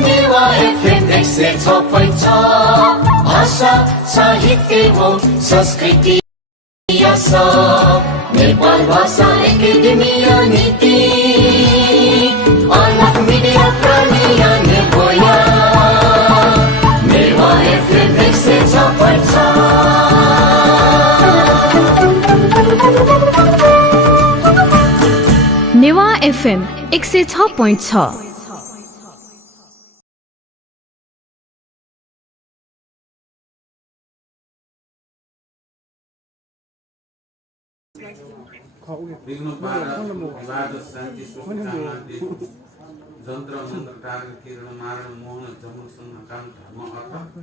Newa FM 106.6 भाषा साहित्य एवं संस्कृति नेपाल भाषा एकेडेमी नीति अलग मीडिया प्रलियन बोया नेवा एफएम 106.6 नेवा एफएम 106.6 विघ्न विवाद शान्ति जन्त्र मन्त्र टार्ग किरण मारण मोहन जमुसँग काम धर्म अर्थ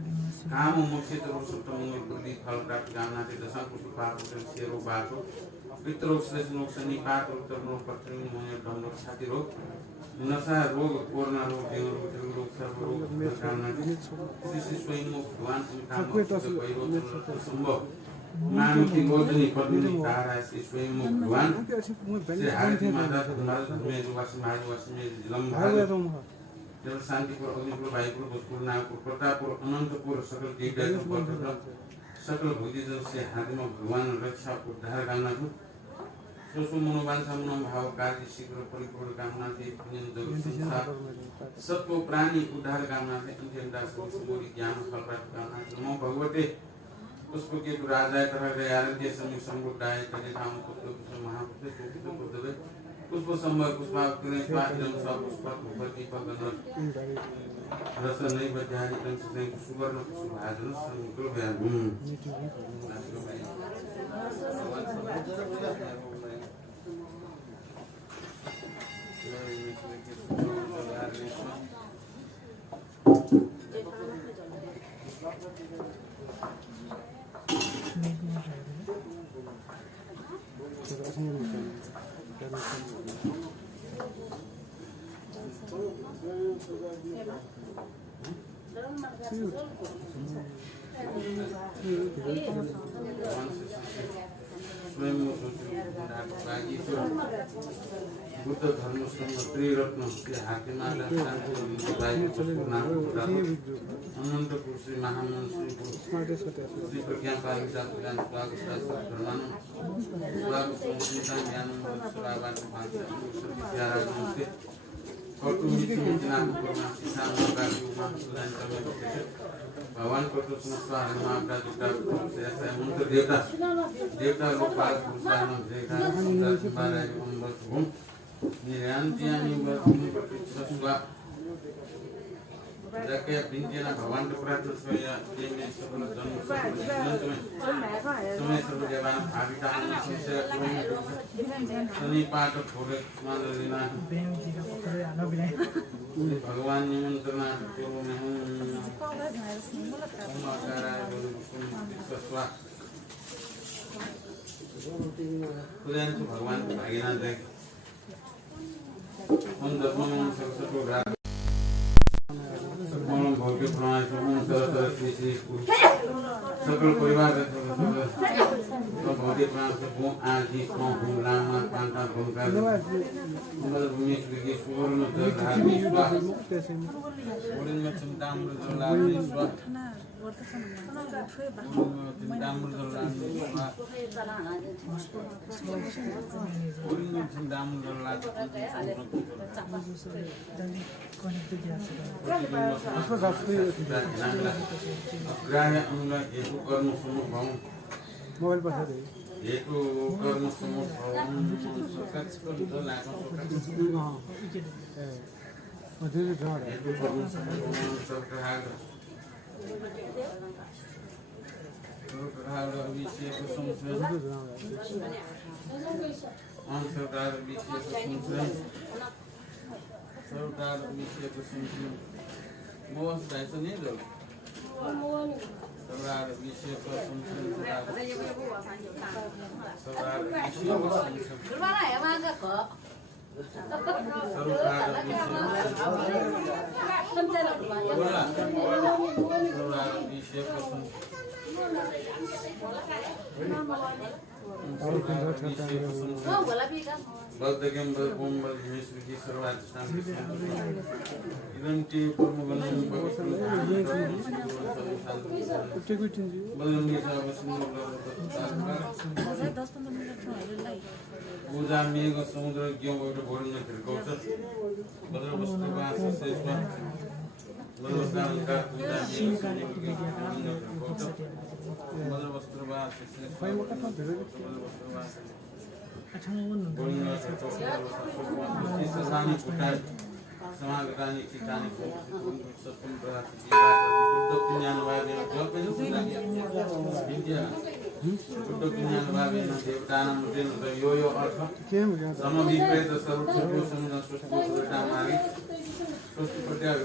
काम मोक्ष रोषुप्त मुनि प्रति फल प्राप्ति कामनाथे दशकुशु पाप सेरो बाटो पितरोग श्लेष मोक्ष निपात उत्तर रोग पत्नी मोह डम्बर छाती रोग नशा रोग कोरोना रोग देव रोग सर्व रोग कामनाथे श्री स्वयं भगवान काम सम्भव मानुकी गोजनी पत्नी तारा श्री स्वयं भगवान श्री आरती माता धर्मराज में वासी महावासी में जिलम भारत जब शांतिपुर अग्निपुर वायुपुर भोजपुर नागपुर प्रतापपुर अनंतपुर सकल देवदायपुर सकल भूतिजन से हाथी में भगवान रक्षा उद्धार कामना थी सोसु मनोवांछा मनोभाव कार्य शीघ्र परिपूर्ण कामना थी जगत संसार सबको प्राणी उद्धार कामना थी अंतिम दास सुमोरी ज्ञान फल प्राप्त कामना नमो भगवते पुष्प के राजाय तरह गए आरध्य समय संबुद्धाय तने काम पुष्प महापुरुष सुखित पुष्प पुष्प संभव पुष्पाकृति स्वादिरम सब पुष्प उपति पगन रस नहीं बजानी तन से सुवर्ण सुभाजन संकुल भयान बुद्ध धर्म संघ त्रिरत्न श्री हातीमाला अनंतपुर श्री महामंत्री श्री प्रज्ञा पालिका ज्ञान स्वागत धर्मान स्वागत ज्ञान स्वागत भगवान को तो समझता है महाप्रा जुटा ऐसा मंत्र देवता देवता लोकपाल पुरुषान देखा बारे अंबर घूम निरंतियानी बसुआ जाके बिंदियाना भगवान को प्रार्थना सोया ये में सकल जन्म समय सब देवान भाविता संशय शनि पाठ थोड़े मान लेना भगवान निमंत्रणा जो में हूँ भगवान को भागीना दे उन दर्शनों में सरस्वती रात भौतिक प्रणाली सरस्वती सकल परिवार भौतिक प्रणाली से भूम आदि भूम लामा पांता भूम का भूमि के सुवर्ण धार्मी में चिंता मोबाइल पर एक कर्म समूह बलदगम बलबम बलहिमेश विधि सर्वात शांति इदं चे परमगणं बलंगी पूजा मेघ समुद्र ज्ञो गएर भोरिन फिर्काउँछ बदर वस्तु वास शेषमा बदर कामका पूजा मेघ समुद्र ज्ञो भोरिन फिर्काउँछ बदर वस्त्र वास शेषमा बदर वस्त्र वास सानी फुटाई समागतानी चितानी सत्तम प्रति बुद्ध ज्ञान वावे जब विद्या बुद्ध ज्ञान वावे देवतानां देन यो अर्थ समविपरीत स्वरूप समुद्र सृष्टि उल्टा मारी सृष्टि प्रत्याग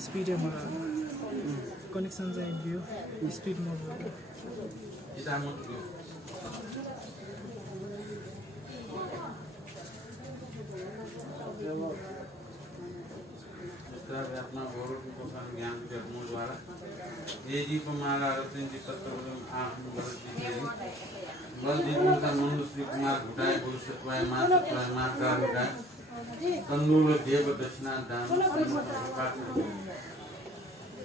स्पीड कनेक्सन चाहिँ दियो स्पीड मोड अपना गौरव को ज्ञान कर्मों द्वारा ये जी को माला रत्न जी तत्व आप बल जी का मनु श्री कुमार घुटाए भविष्यवाय मां का घुटाए कंदूल देव दक्षिणा दान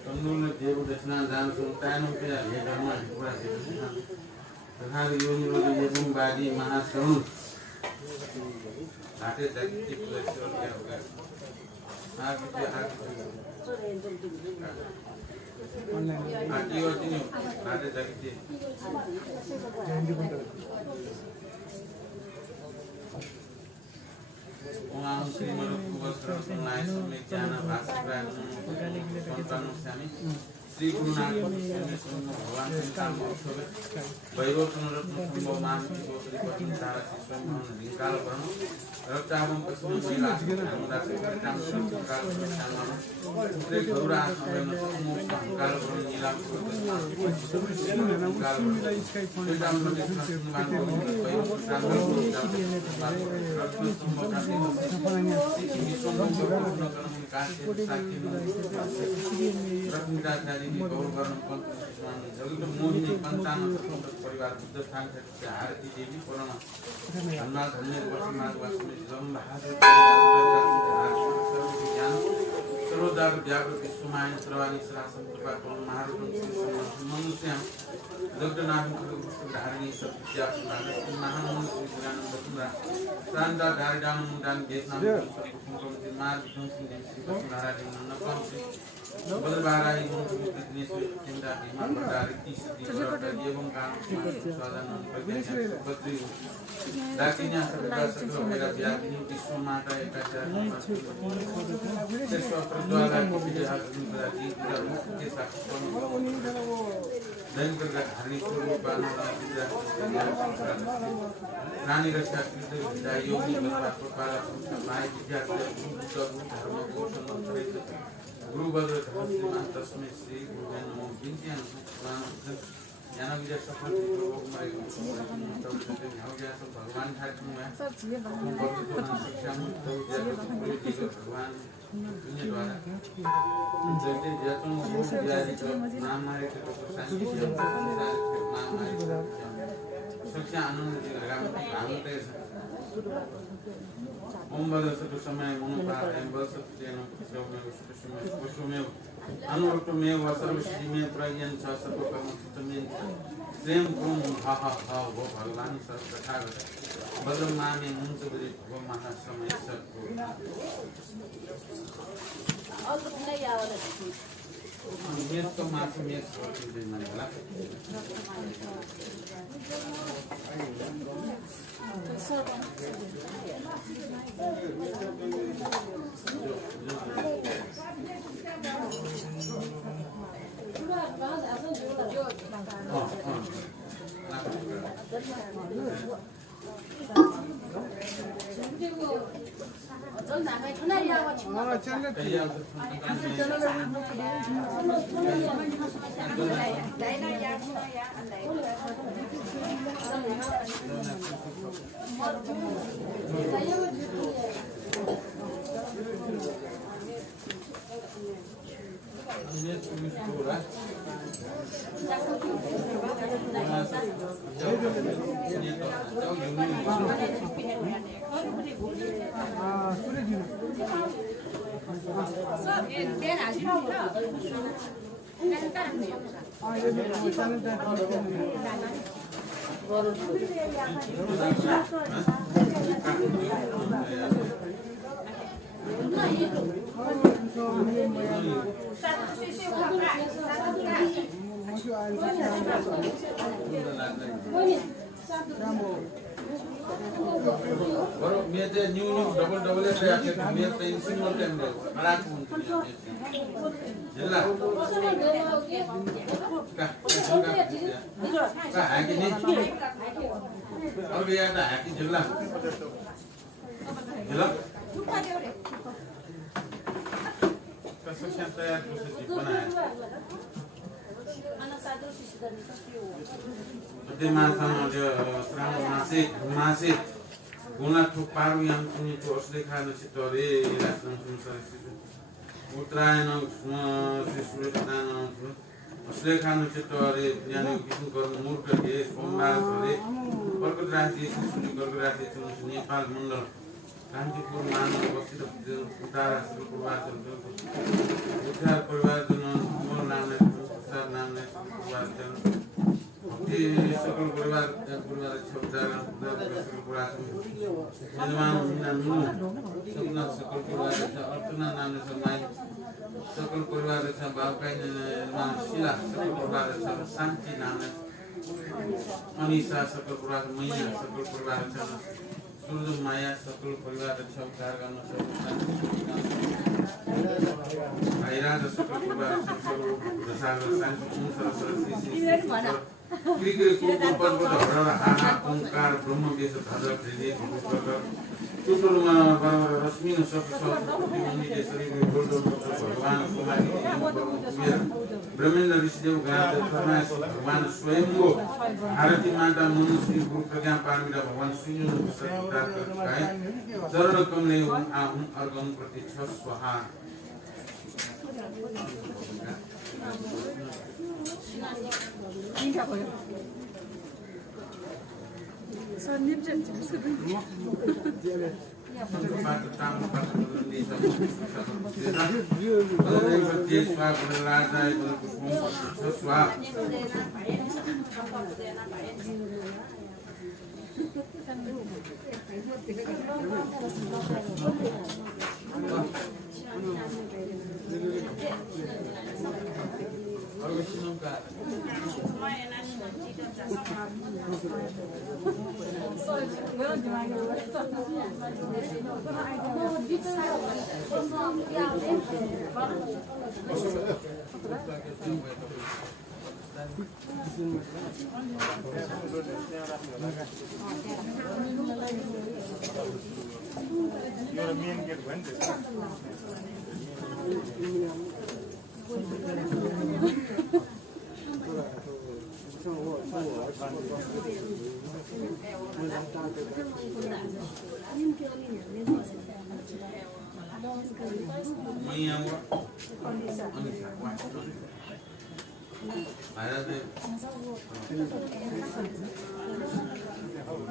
कंदूल देव दक्षिणा दान सुल्तान पे ये धर्म पूरा तथा योनि ये बादी महासरुण आते तक की पुरस्कार क्या होगा आगे आगे जाके ओम श्री मरुवस्त्र नाइस में ज्ञान भास्कर संतान स्वामी श्री गुरुनाथ भगवान संतान वैभव रत्न संभव मान की गोत्री पत्नी तारा शिष्य मोहन निकाल वर्ण रक्तावम पश्चिम महिला हमरा से काम काल शानम श्री गौरा आत्मन समूह काल वर्ण नीला काल मोहिनी पंचानन परिवार बुद्ध स्थान से आरती देवी पुराण हनुमान धन्य वर्षमाद वासुदेव जम बहादुर ज्ञान सर्वदार व्यापक विश्वमायन सर्वाणी सरासन कृपा करुण महारुण मनुष्य जगन्नाथ धारिणी सत्या महान श्री ज्ञान वसुंधरा प्राणदा धारिदान मुंडान देशनाम सत्पुरुष मार्ग विध्वंसी श्री वसुंधरा नपम बलबाराई मुक्ति चिंता विमान बटारी तीसरी एवं कान स्वादान प्रज्ञा बद्री दाकिन्या सबका सकल मेरा व्यापिनी विश्व माता एकाचार विश्व प्रद्वारा विजय हाकिमरा जी के साक्षी दैनिक धार्मिक स्वरूप प्राणी रक्षा विद्या योगी बलपाला माय विद्या धर्म पोषण गुरु बद्र धर्म तस्मै श्री गुरुवे नमो विद्यान ज्ञान विद्या सफल भगवान ठाकुर भगवान द्वारा जैसे जतन नाम मारे शिक्षा आनंद ओम्बरसको समय मनुपा एम्बरसतेन पशुमेव अनुरक्तमेव सर्वसिद्धिमेव प्रज्ञान छ सर्वकर्म सुतमेन स्वयं गुण हा हो भगवान सब तथागत बद्रमाने मुंच बदे भव महासमय सबको मेरे तो मात्र मेरे सोच में मन लगा बरो मैं तो न्यू डबल ऐसे आके मैं तो सिंगल टाइम ले मराठ मुंशी जिला का है कि नहीं और भी आता है कि जिला कंस्ट्रक्शन तैयार प्रोसेस बनाया Pati masa dia serang masih guna tu paru yang punya tu oslekan sitori rasam sumsar situ utrain sisule tan oslekan sitori yang kisu kor murka ke sombal sore perkudrasi sisule perkudrasi tu Nepal mandal Kanchipur manu bosida utara purwar utar purwar mol namne usar namne purwar di सकल परिवार छौदारा सकल परिवार मेजबान नानु सपना सकल परिवार अर्चना नानु समाई सकल परिवार छ बाबकाई नानु शिला सकल परिवार छ शान्ति नानु अनिसा सकल परिवार मैया सकल परिवार छ सूर्य माया सकल परिवार छ उद्धार गर्न आइरा सकल परिवार छ सर्व दशार शान्ति Saraswati Kiri-kiri kumpul pada anak kongkar Brahma biasa terhadap diri kumpul tutur para resmi sesuatu di mana dia sering berdoa Bhagwan kumari Brahmin dari sejauh gaya karena Bhagwan swayamgo Harati mata manusia guru kerjaan paramita Bhagwan sunyu serta terkait serakam lehum ahum argam praticcha swaha कुनै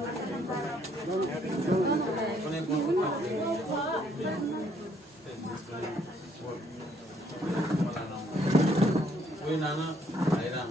गुणको कोही नाना भाइराम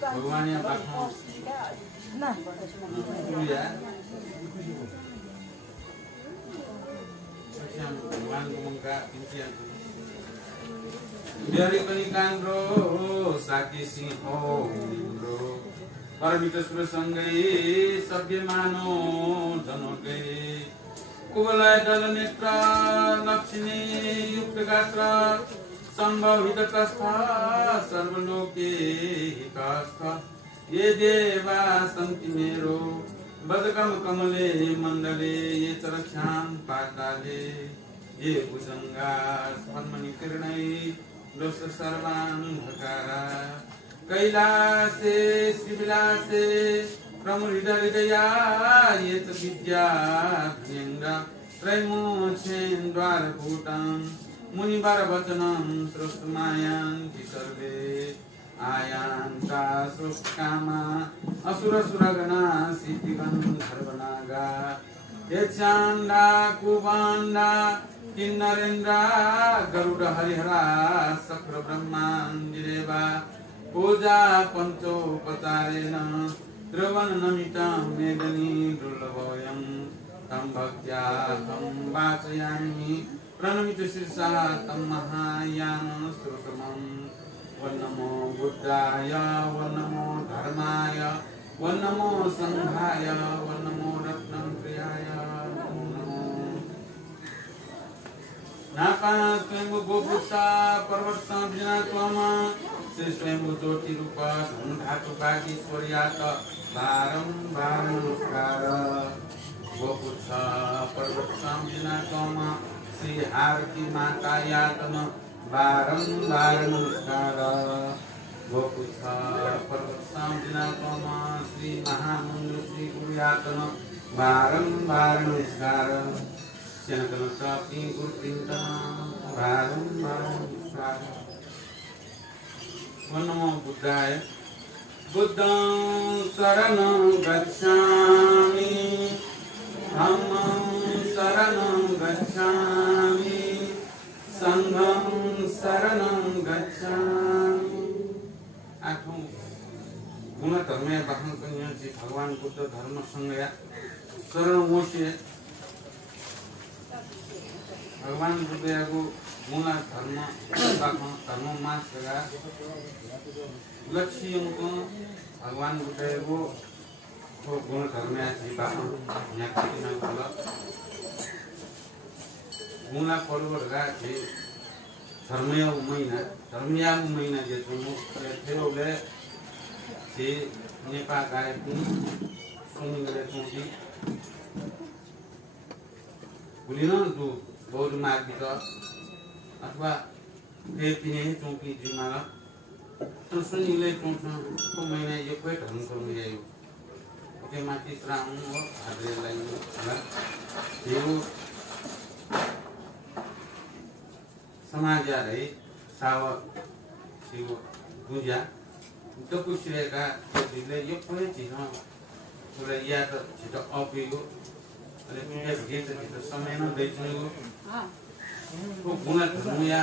भगवान या भगवान का बिहारी पनि काम्रो साकी सिंह परमितेश्वर सँगै सभ्य मानो जनकै कुवलय दल नेत्र लक्ष्मी युक्त गात्र संभवित कस्थ सर्वलोके हितस्थ ये देवा सन्ति मेरो बदकम कमले मण्डले ये चरक्षां पाताले ये भुजङ्गा स्मन्मणि किरणै दोष सर्वान्धकारा कैलासे श्रीविलासे प्रमुदिदया ये च विद्या धन्यङ्गा त्रैमोक्षेन् द्वारपूतं मुनिवर वचनं सृष्टमायान्ति सर्वे आयान्ता सृष्टकामा असुरसुरगणा सिद्धिगन्धर्वनागा ये चाण्डा कुबाण्डा किन्नरेन्द्र गरुड हरिहरा शक्र ब्रह्माण्डिरेवा पूजा पञ्चोपचारेण द्रवन् नमितं मेदनी दुर्लभोऽयं तं भक्त्या तं वाचयामि प्रणमित शीर्षा तं महायान श्रुतमं वन्नमो बुद्धाय वन्नमो धर्माय वन्नमो संघाय वन्नमो रत्नं प्रियाय नमो नाका स्वयं गोपुषा पर्वत विना त्वम श्री स्वयं ज्योति रूप धातु बागेश्वर्यात बारंबार नमस्कार गोपुष पर्वत विना त्वम श्री आरती माता यातम बारंबार नमस्कार गोपुष पर्वत विना त्वम श्री महामंगल श्री गुरुयातम बारंबार नमस्कार चनकल प्राप्ति गुरुपिंडा बारंबार नमस्कार नमो बुद्धाय बुद्धं शरणं गच्छामि धम्मं शरणं गच्छामि संघं शरणं गच्छामि। आठौं गुण धर्म बाहन कन्या जी भगवान बुद्ध धर्म संज्ञा शरण मोक्ष भगवान बुद्धको मूला धर्म धर्म मासका लक्ष्यको भगवान बुद्धको गुण धर्म बाहन यहाँ किन गल मूला पर्वका धर्मीय महिना जे थियो से नेपाल गायक सुनि गरेको कि भुलिन दु बौद्ध मार्ग अथवा पिने चौकी जिम्मा तो सुनिले को महीना ये कोई ढंग को मिलायो ओके माटी श्राम और हादरे लाइन देव समाज आ रही साव शिव पूजा तो कुछ रहेगा तो दिले ये कोई चीज कुरा या त छिटो अपिगयो अनि पिठे भित्र छिटो समय न दैछियो को गुना धर्मया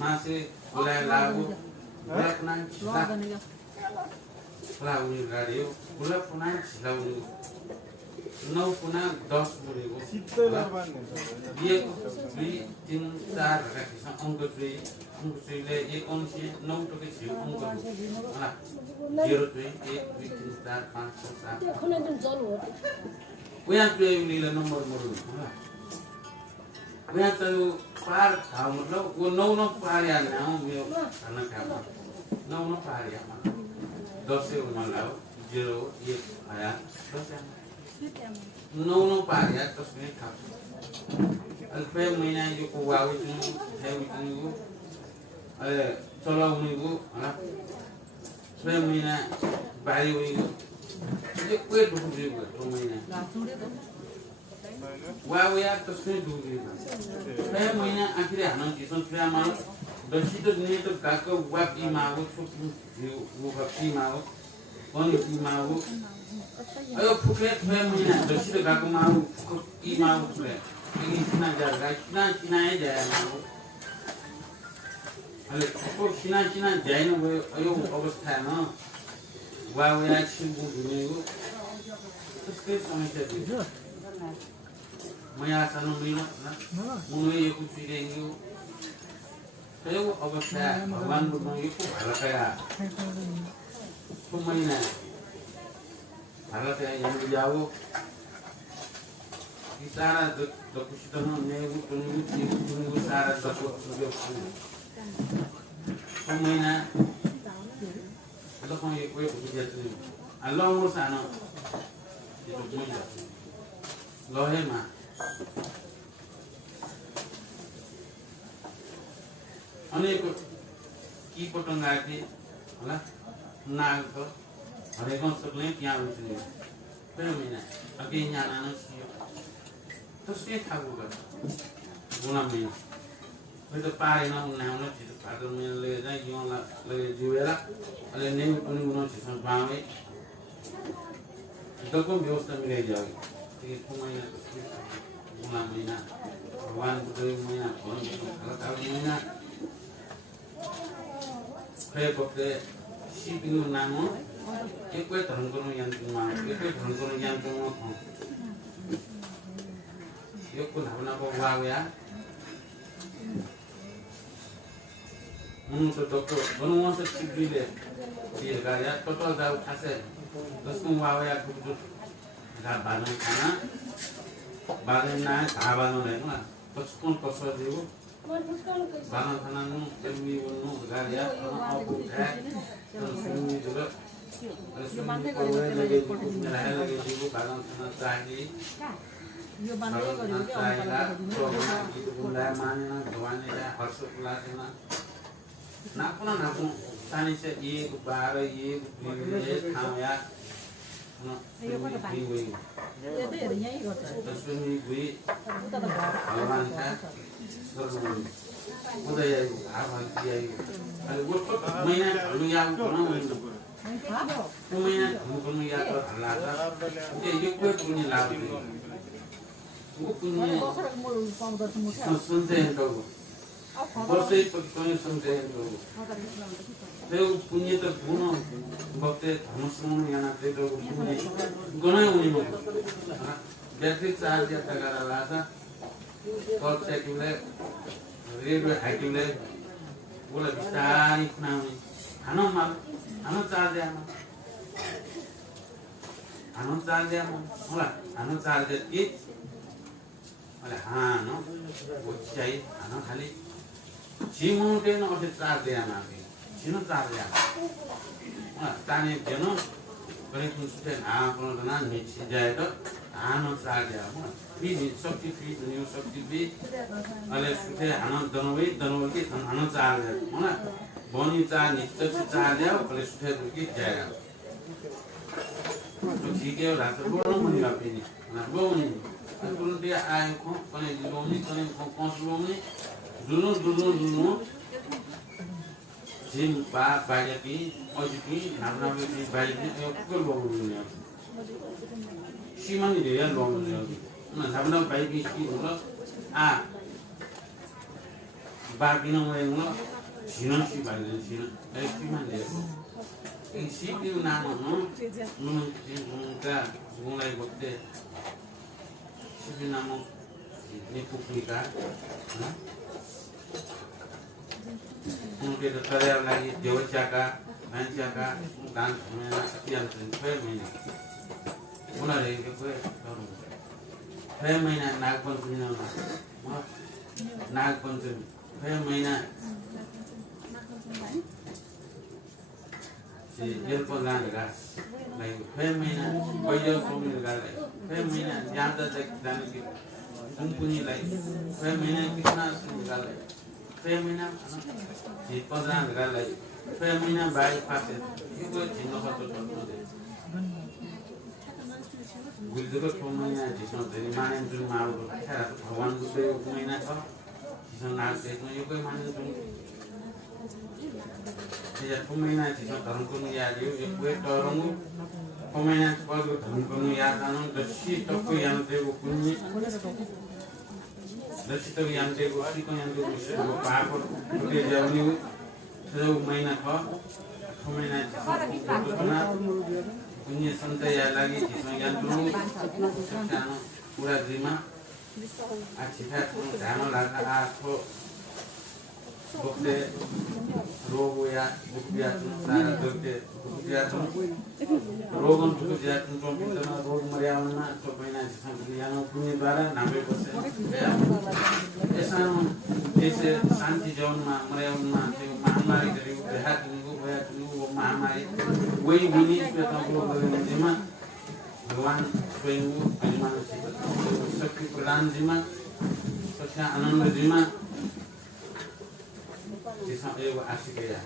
मासे गुलाय लागो गुला पुनान छिला लाउने गाडियो गुला पुनान छिलाउने 9 पुना 10 मुरेको 1 2 3 4 राखिन्छ अङ्क चाहिँ ले 1 अंश 9 टके छियो अङ्क होला 0 चाहिँ 1 2 3 4 5 6 7 खने जुन जल हो उहाँ चाहिँ उनीले नम्बर मरु होला उहाँ चाहिँ पार थाहा मतलब वो 9 पार या नाउ यो खाना खामा 9 पार या 10 से उमलाओ 0 1 आया 10 या 9 पार या तस्मै था अल्पे महिना यो को वाउ चाहिँ हेउ चाहिँ अरे चलाउने गो हैन 6 महिना बारी होइगो यो कोही डुब्यो तो महिना वाउ या तस्मै डुब्यो 6 महिना आखिर हान किसन छ्यामा दक्षिण ने तो काको वापी मागो छुट्टी वो वापी मागो पनि मागो अयो फुके 6 महिना दक्षिण काको मागो ई मागो फुले ई किना जा किना जाय मागो अले को किना जाइन भयो अयो अवस्था न वाउ या छिबु हुनेको त्यसकै समस्या थियो मया सानो मिलो न मुनो यो कुछ देंगे त्यो अवस्था भगवान बुद्ध यो को भलकया तो महिना भलकया यहाँ जाओ सारा दक्षिण में नेगु तुनु सारा दक्षिण जो तो महिना लोगों ये कोई कुछ जाते नहीं अल्लाह वो सानो ये तो कोई जाते लोहे माँ अनेक की पतंगा थी होला नाग तो हरेक सबले क्या होते हैं फिर मैंने अभी यहाँ आना चाहिए तो से खागो कर गुना में फिर तो पारे ना उन्हें उन्हें चीज़ पागल में ले जाए क्यों ले जुएला अरे नहीं उन्हें उन्हें चीज़ बाँवे तो कौन व्यवस्था मिले जाएगी ये तुम्हारे गुना महीना भगवान बुद्ध महीना भगवान महीना कई बच्चे शिपिंग नामों एक कोई धर्म को नहीं जानते माँ एक कोई धर्म को नहीं जानते माँ ये कुछ भावना को वावया उन तो डॉक्टर बनवान से शिपिंग ले ये गाया टोटल दाव खासे दसकों वावया कुछ जो घाट बांधने खाना बांधने ना धाबानो नहीं ना दसकों पसर दियो बांधने खाना नु कभी वो नु गाया आप उठाए तो सुनी जो सुनी को लगे लगे दियो बांधने खाना चाहिए यो बांधने चाहिए तो गुला माने ना भगवान ने हर्ष कुला देना नाकुना तानी से ये बार ये खाया यो पता पानी ये तो यही होता है सुनी हुई भगवान का सर्वमंगल उदय आभार किया अरे वो तो महीना लुया उतना वो महीना हमको या तो हल्ला था ये कोई पुण्य लाभ नहीं वो पुण्य सुनते हैं तो बस एक पुण्य सुनते हैं तो त्यो पुण्य तो गुण भक्ते धर्मसम्म यहाँ ते तो पुण्य गुण हुने म व्यक्ति चार ज्यादा गरेर लाछ कल चेकिङले रेडियो हाइटिङले बोला बिस्तारै खुनाउने हानो चार द्यामा होला हानो चार द्या के अले हानो ओछाइ हानो खाली जिमोटेन अझै चार द्यामा जिनो चार द्यामा ताने देनो पनि कुछ आफ्नो जना निचे जाए तो हानो चार द्यामा फ्री शक्ति फ्री दुनिया शक्ति भी अले सुते हानो दनवे के हानो चार द्यामा होला बनी चार निचे चार द्यामा अले सुते के जाएगा तो ठीक है रात को बोलो मनी लापेनी ना बोनी तुरंत ये आए को कने लोमनी कने कौन लोमनी दुनु जिम बाया की और जितनी नाम भी बाया की यो को लोमनी है 시만이 돼야 너무 잡는 바이비 시로 아 바비는 왜는 지는 시 발는 시는 시만 돼요. 이 시비우 나는 뭔가 뭔가에 못돼 시비 나무 이 부피가 उनके तो तैयार लगी देवचा का भैंसा का दान में अत्यंत छह महीने बोला रही कि कोई छह महीना नागपंचमी ना नागपंचमी छह महीना जेल पर जाने का नहीं छह महीना कोई जो सोने लगा ले छह महीना ज्यादा तक जाने की संपूर्ण लाई छह महीने कितना निकाल ले छह महीना जी 15 निकाल ले छह महीना बाई पासे ये कोई जिन्हों का तो चलते हैं गुलजों को महीना जिसमें तेरी माने जो मारो क्या भगवान गुस्से महीना था जिसमें नाच देखने ये कोई माने जो ये महीना जिसमें धर्म को नहीं याद है ये कोई धर्म को महीना पर जो धर्म को नहीं याद आना दर्शी तब कोई यांते वो कुन्नी दर्शी तब यांते वो आदि को यांते वो विषय वो पार पर उनके जवनी वो महीना था महीना जिसमें तो ना कुन्नी संते याद लगी जिसमें यांतुनु जानो पूरा जीमा अच्छी है जानो लगा आपको बुकते रोग या बुकिया सारा करके बुकिया तो रोगन बुकिया तो कंप्यूटर में रोग मर्यादा तो पहिना जिसमें यानो पुण्य द्वारा 90% ऐसा जैसे शांति जीवन में मर्यादा में जो महामारी करी देहात में वो महामारी वही विनीत पे तो लोग जिमा भगवान स्वयं परिमान शक्ति प्रदान जिमा सच्चा आनंद जिमा जिसमें एवं आशिक है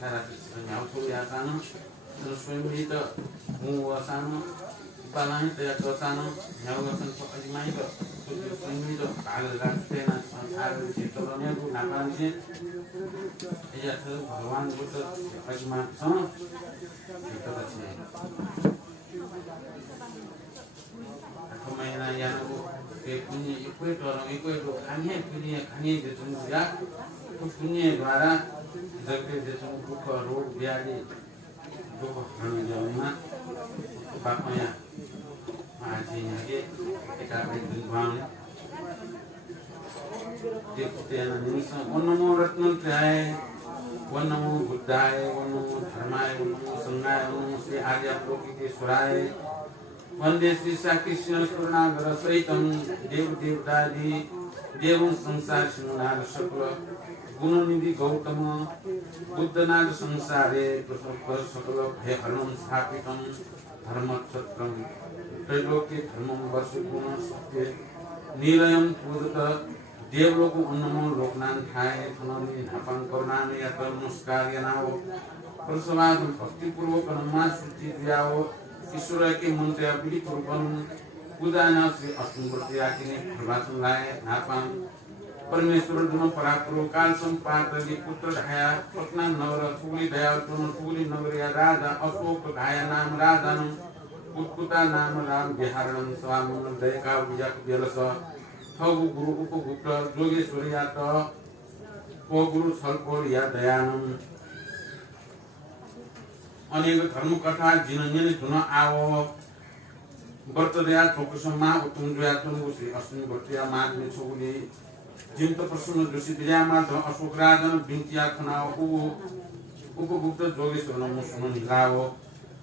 सारा चीज़ न्याउ तो यार सानो तो स्वयं भी तो मुँह सानो पालन तो यार तो सानो न्याउ असन तो अजमाई तो स्वयं भी तो आग लगाते ना आग जीतो बने को नाकाम से ये तो भगवान को तो अजमा सानो जीतो अच्छे तो मैं ना यार वो एक कोई तो खाने जो तुम यार तो पुण्य द्वारा जगते जैसे दुख रोग व्याधि दुख हमें जाऊँगा बापया आज यहाँ के एकाग्र दुर्भाव देखते हैं ना निमिषा वन्नमो रत्न त्राय वन्नमो बुद्धाय वन्नमो धर्माय वन्नमो संगाय वन्नमो श्री आर्य लोकिकेश्वराय वंदे श्री साकृष्ण स्वर्णागर सहितं देव देवतादि देवं संसार सिंहनाद सकल गुणनिधि गौतम बुद्धनाद संसारे सकल भयहरणं स्थापितं धर्मक्षत्रं त्रैलोक्ये धर्मं वर्षगुण सत्य निलयं पूजत देवलोक उन्नमो लोकनाथाय थननि नापं करुणानि अतल नमस्कार यनाव प्रसवाद भक्तिपूर्वक नमास्तुति दियाओ ईश्वर के मंत्र अपनी पूर्वं उदाना श्री अष्टमूर्ति आकिने प्रभाषण लाए नापं परमेश्वर दोनों पराक्रम काल संपात के पुत्र धाया पटना नगर सुगली दया दोनों सुगली नगर या राजा अशोक धाया नाम राजानम उत्कुता नाम राम बिहारणम स्वामन दयका विजक बेलस थगु गुरु उपगुप्त जोगेश्वर या त को गुरु छलपोल या दयानम अनेक धर्म कथा जिनने धुन आओ बर्तदया थोकसम्मा उत्तुंजया तुंगुसी अश्विनी भट्टिया माग में छोगुली जिंत प्रसन्न जोशी विजयमा अशोक राजन बिंतिया खनाओ उपगुप्त जोगेश्वर मुसुन निलाओ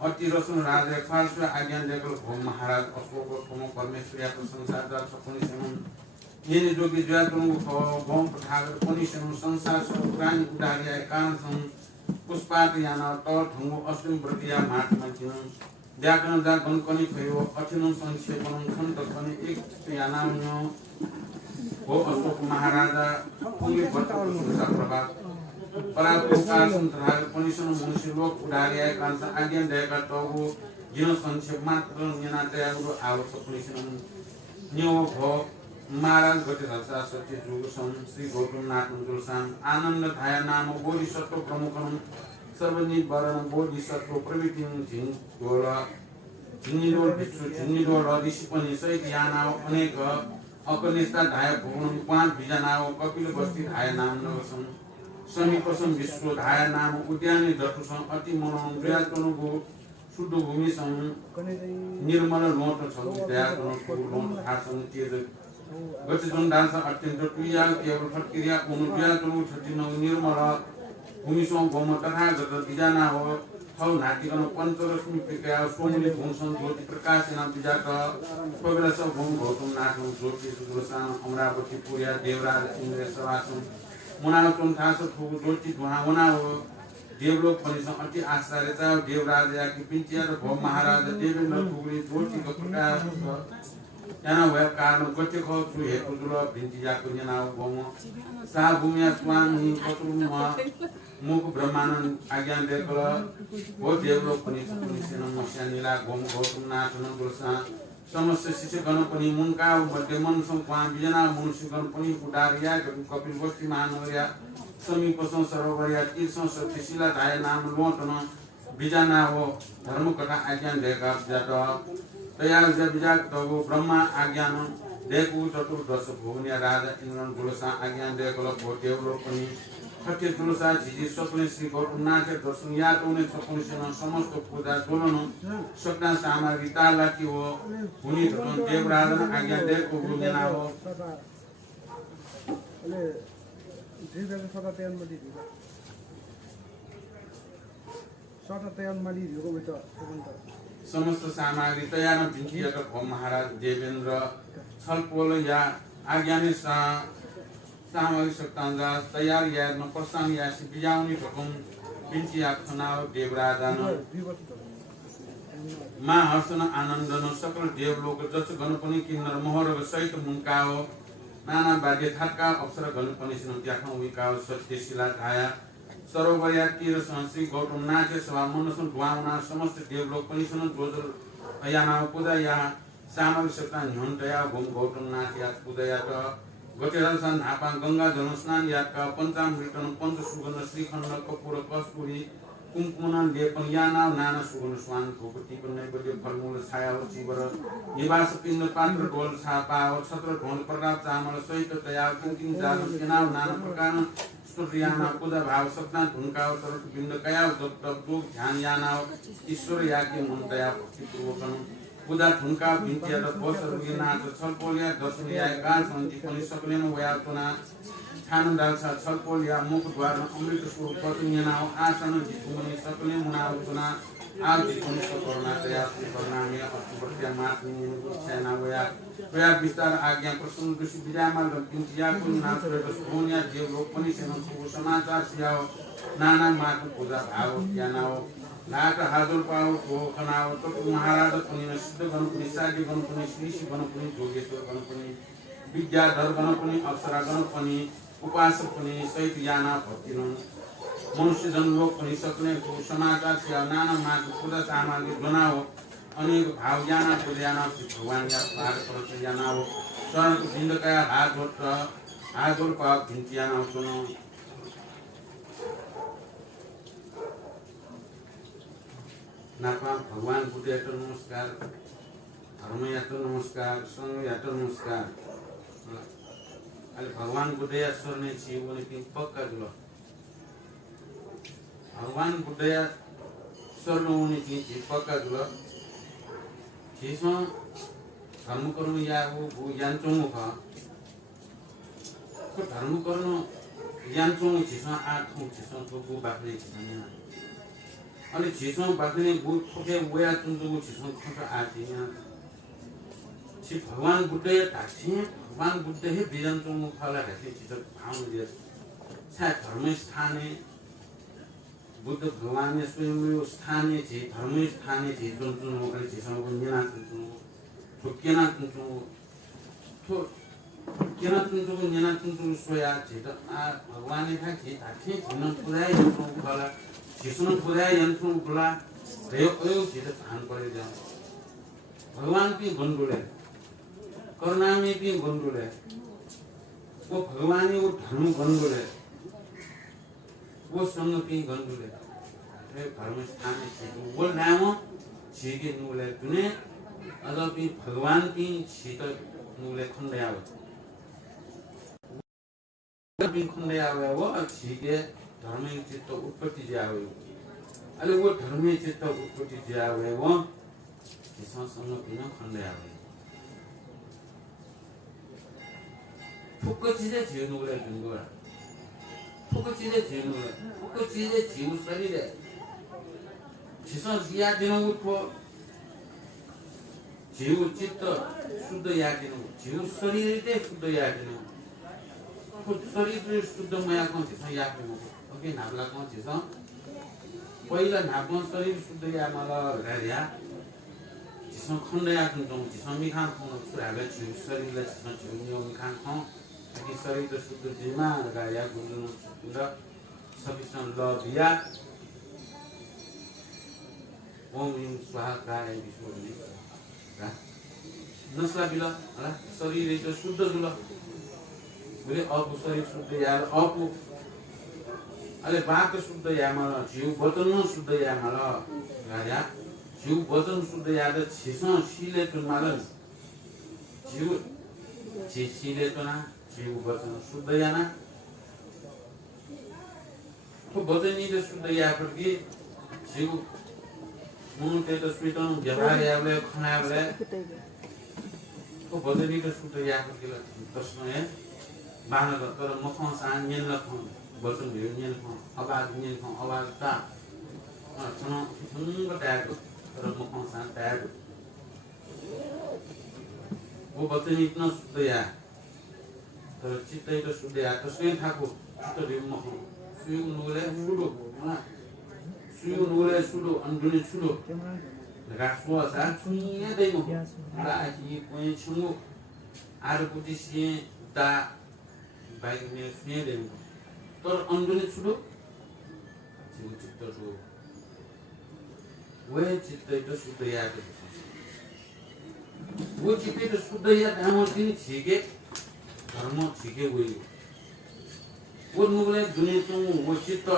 अति रसन राजा फाल्सु आज्ञा देकर भोम महाराज अशोक थोमो परमेश्वरिया संसार दा सपुनि सेमन येने जोगी जया तुंगु भोम प्रथागर पुनि सेमन संसार सुरान उडारिया एकांत पुष्पात याना तल ठुंगु अश्विन भट्टिया माट मजिन व्याकरण दा गणकनि भयो अठिनं संक्षेपनं खण्ड पनि एक याना वो अशोक महाराजा पूरी बत्तर संसार प्रभाव पराक्रमकार संतराग पुनिशन मुंशी लोक उडारिया कांसा आज्ञा देगा तो वो जिन संक्षेप मात्र निना तयागुरु आवश्यक पुनिशन न्यो भो महाराज गति रक्षा सत्य जुग सं श्री गौतम नाथ मंजुलसान आनंद धाया नाम बोधिसत्व प्रमुखन सर्वनि वरण बोधिसत्व प्रवृत्ति जिन गोला झिन्निडोल भिक्षु झिन्निडोल ऋषि पनि सहित याना अनेक अकनिष्ठा धाय भुवन पाँच बिजना कपिल बस्ती धाय नाम नगसम समीपसम विश्व धाय नाम उद्यानी जटुसम अति मनोहर व्याकरणको शुद्ध भूमि सम निर्मल लोट छ व्याकरणको लोट खासम तेज गति जुन डान्स अत्यन्त क्रिया केवल फटक्रिया उनु व्याकरण छटिन निर्मल भूमि सम भौम तथा गत बिजना हो छौ नाटिकन पञ्चरश्मि प्रक्रिया सोमले भूषण ज्योति प्रकाश नाम बिजाक पवित्र सब भूम गौतम नाथ ज्योति सुदर्शन अमरावती पुर्या देवराज इन्द्र सवासम मुनाचुन थास ठुगु ज्योति धुवावना हो देवलोक पनि अति आश्चर्य छ देवराज याकी पिन्चिया र भव महाराज देवेन्द्र ठुगुले ज्योतिको प्रकाश याना भए कारण गते खो छु हेतु जुल भिन्चियाको याना भव सा भूमिया स्वामी पत्रुमा मुख ब्रह्मानन्द आज्ञा देखल हो देवलोक पनि सुनिसेन मस्या नीला भव गौतम नाथ नगुलसा समस्त शिष्य गण पनि मुनका मध्य मन संक्वा बिजना मनुष्य गण पनि उडारिया कपिल गोष्ठी महानगरिया समीपसं सरोवरिया तीर्थसं सत्यशिला धाय नाम लोटन बिजना हो धर्म कथा आज्ञा देका जात तयार ज बिजा तगो ब्रह्मा आज्ञान देखु चतुर्दश भुवनिया राजा इन्द्र गुलसा आज्ञा देखल भो देवलोक पनि सत्य तुलसा झिझी स्वप्ने श्री गौतमनाथ दर्शन याद उन्हें स्वप्न से समस्त पूजा दोलन स्वप्न सामग्री ताला की हो हुनी धन देवराजन आज्ञा देव को भूमिना हो समस्त सामग्री तयार भिन्चिया भव महाराज देवेन्द्र छलपोल या आज्ञा ने सामग्री सक्तांजा तयार या न प्रस्थान या सि बिजाउनी ढकम पिन्चिया खनाव देवराजन मा हर्षन आनन्दन सकल देवलोक जस गणपनि किन्नर मोहर सहित मुनकाओ नाना बाध्य थाका अप्सरा गणपनि सिन त्याखौ विकाओ सत्यशिला धाया सरोवरया तीर संश्री गौतम नाथ सभा मनसन ढुवाउना समस्त देवलोक पनि सुन जोजर याना पूजा या सामग्री सक्ता न्यन्तया भूम गौतम नाथ या पूजा या गतेरसन धापा गंगा जल स्नान याका पंचामृतन पंच सुगंध श्रीखंड कपूर कस्तूरी कुमकुम लेपन याना नाना सुगंध स्वान भोगती पण नैवेद्य फलमूल छाया चिवर निवास पिण्ड पात्र ढोल छापा छत्र ढोल प्रदाप चामल सहित तयार किंकिन जाल सेनाव नाना प्रकार स्तुतियाना पूजा भाव सपना धुनकाव तरत पिण्ड कया जप तप दुख ध्यान याना ईश्वर याकी मन दया भक्ति पूर्वकन पूजा ठुनका भिन्चिया र बसर नाच छलपोलिया दर्शन या गान सन्ति पनि सक्लेन वयातना छान डाल्छ छलपोलिया मुख द्वार अमृत स्वरूप पतुन्यना आसन जितुमनि सक्ले मुनाउतना आ जितुनि सकरुणा दया परिणामे अष्टवर्त्या मातनि सेना वया विस्तार आज्ञा प्रसन्न दृष्टि विजयमा भिन्चिया कुन नाच र सोनिया देवलोक पनि सेना समाचार सियाओ नाना मात पूजा भाव ज्ञानाओ नाक हाजुर पाओ को खनाओ तो महाराज पनि सिद्ध गणपति सागी गणपति श्री गणपति जोगेश्वर गणपति विद्याधर गणपति अप्सरा गणपति उपासक पनि सहित याना भक्तिनु मनुष्य जनलोक पनि सक्ने को समाचार से नाना माग पूजा सामग्री बनाओ अनेक भाव याना पूजाना भगवान या पार पर याना हो शरण को बिंद का हाजुर पाओ भिन्चियाना सुनो नापा भगवान बुद्ध यातो नमस्कार धर्म यातो नमस्कार संघ यातो नमस्कार अहिले भगवान बुद्ध या सर्ने छि उनी पनि पक्का जुल भगवान बुद्ध या सर्नु उनी पनि पक्का जुल त्यसमा धर्म कर्म या वो यान्चों का तो धर्म कर्म यान्चों छिसमा आठौं छिसमा तो बाख्रे छिसमा अनि छिसमा बाख्ने गुड ठोके वया तुन्दु छिसमा खटा आथि यहाँ छि भगवान बुद्ध या ताछि भगवान बुद्ध हे बिजन्चों मुखला ढाके छिस भाउ दिए सायद धर्म स्थाने बुद्ध भगवान ने स्वयं स्थाने छि धर्म स्थाने छि जुन जुन मोकले छिसमा को निना तुन्दु ठोकेना तुन्दु ठो केना तुन्दु को निना तुन्दु सोया छि त भगवान ने थाछि ताछि जुन पुराय जुन मुखला छिसमा पुराय यन्त्रु गुला रेयो छिस थान परे जा भगवान की गन्डुले करुणा में भी गन्डुले वो भगवान वो धर्म गन्डुले वो संग भी गन्डुले धर्म स्थान वो नाम छिके नुले तुने अदपि भगवान की छिक नुले खण्डयाव बिन खण्डयाव वो छिके धर्म चित्त उत्पत्ति जावे अले वो धर्म चित्त उत्पत्ति जावे वो संसँग बिन खण्डयाव फुक्क चीजे जिउ नुले जुंगोरा फुक्क चीजे जिउ नुले फुक्क चीजे जिउ शरीर जिसन जिया दिनु उठो जिउ चित्त शुद्ध यादिनु जिउ शरीर ते शुद्ध यादिनु शरीर शुद्ध माया कौन जिसन यादिनु ओके नाबला कौन जिसन पहिला नाबन शरीर शुद्ध या मला गाया जिसन खण्ड यादिनु जौ जिसन मिखान खौन छुराले जिउ शरीरले जिसन जिउ नियो मिखान खौ कि शरीर त शुद्ध जिमा गाया गुजुनु शुद्ध सफिसन ल दिया ओम ह्रीं स्वाहा काय विश्वनि नस्ला बिल होला शरीर त शुद्ध जुल बोले अपु शरीर शुद्ध यार अपु अले बात शुद्ध या मला जीव वचन शुद्ध या मला गाया जीव वचन शुद्ध या त छिसन सिले त मालन जीव छिसिले त ना जीव वचन शुद्ध या ना तो वचन नि त शुद्ध या प्रति जीव मुते त स्वीटन व्यवहार याले खनाले तो बदली त शुद्ध या प्रति प्रश्न है बाहर तर मखौ सान निन ल खौ वचन भिउ निन खौ आवाज निन खौ आवाज ता छन सुंग ट्याग तर मखौ सान ट्याग वो वचन इतना शुद्ध या तर चित्त त शुद्ध या तस्कै थाको चित्त भिउ मखौ सुयु नुले सुडो हैन सुयु नुले सुडो अन्दुने सुडो राखुवा सा सुनिए दैमो ला कि कोइ छुङु आरपुटी सिए ता बाइक में सुनिए दैमो तर अन्दुने सुडो जिउ चित्त जो वे चित्त त शुद्ध या वो चित्त त शुद्ध या नाम दिन छिके धर्म छिके वइ वो नुले दुने तो वो चित्त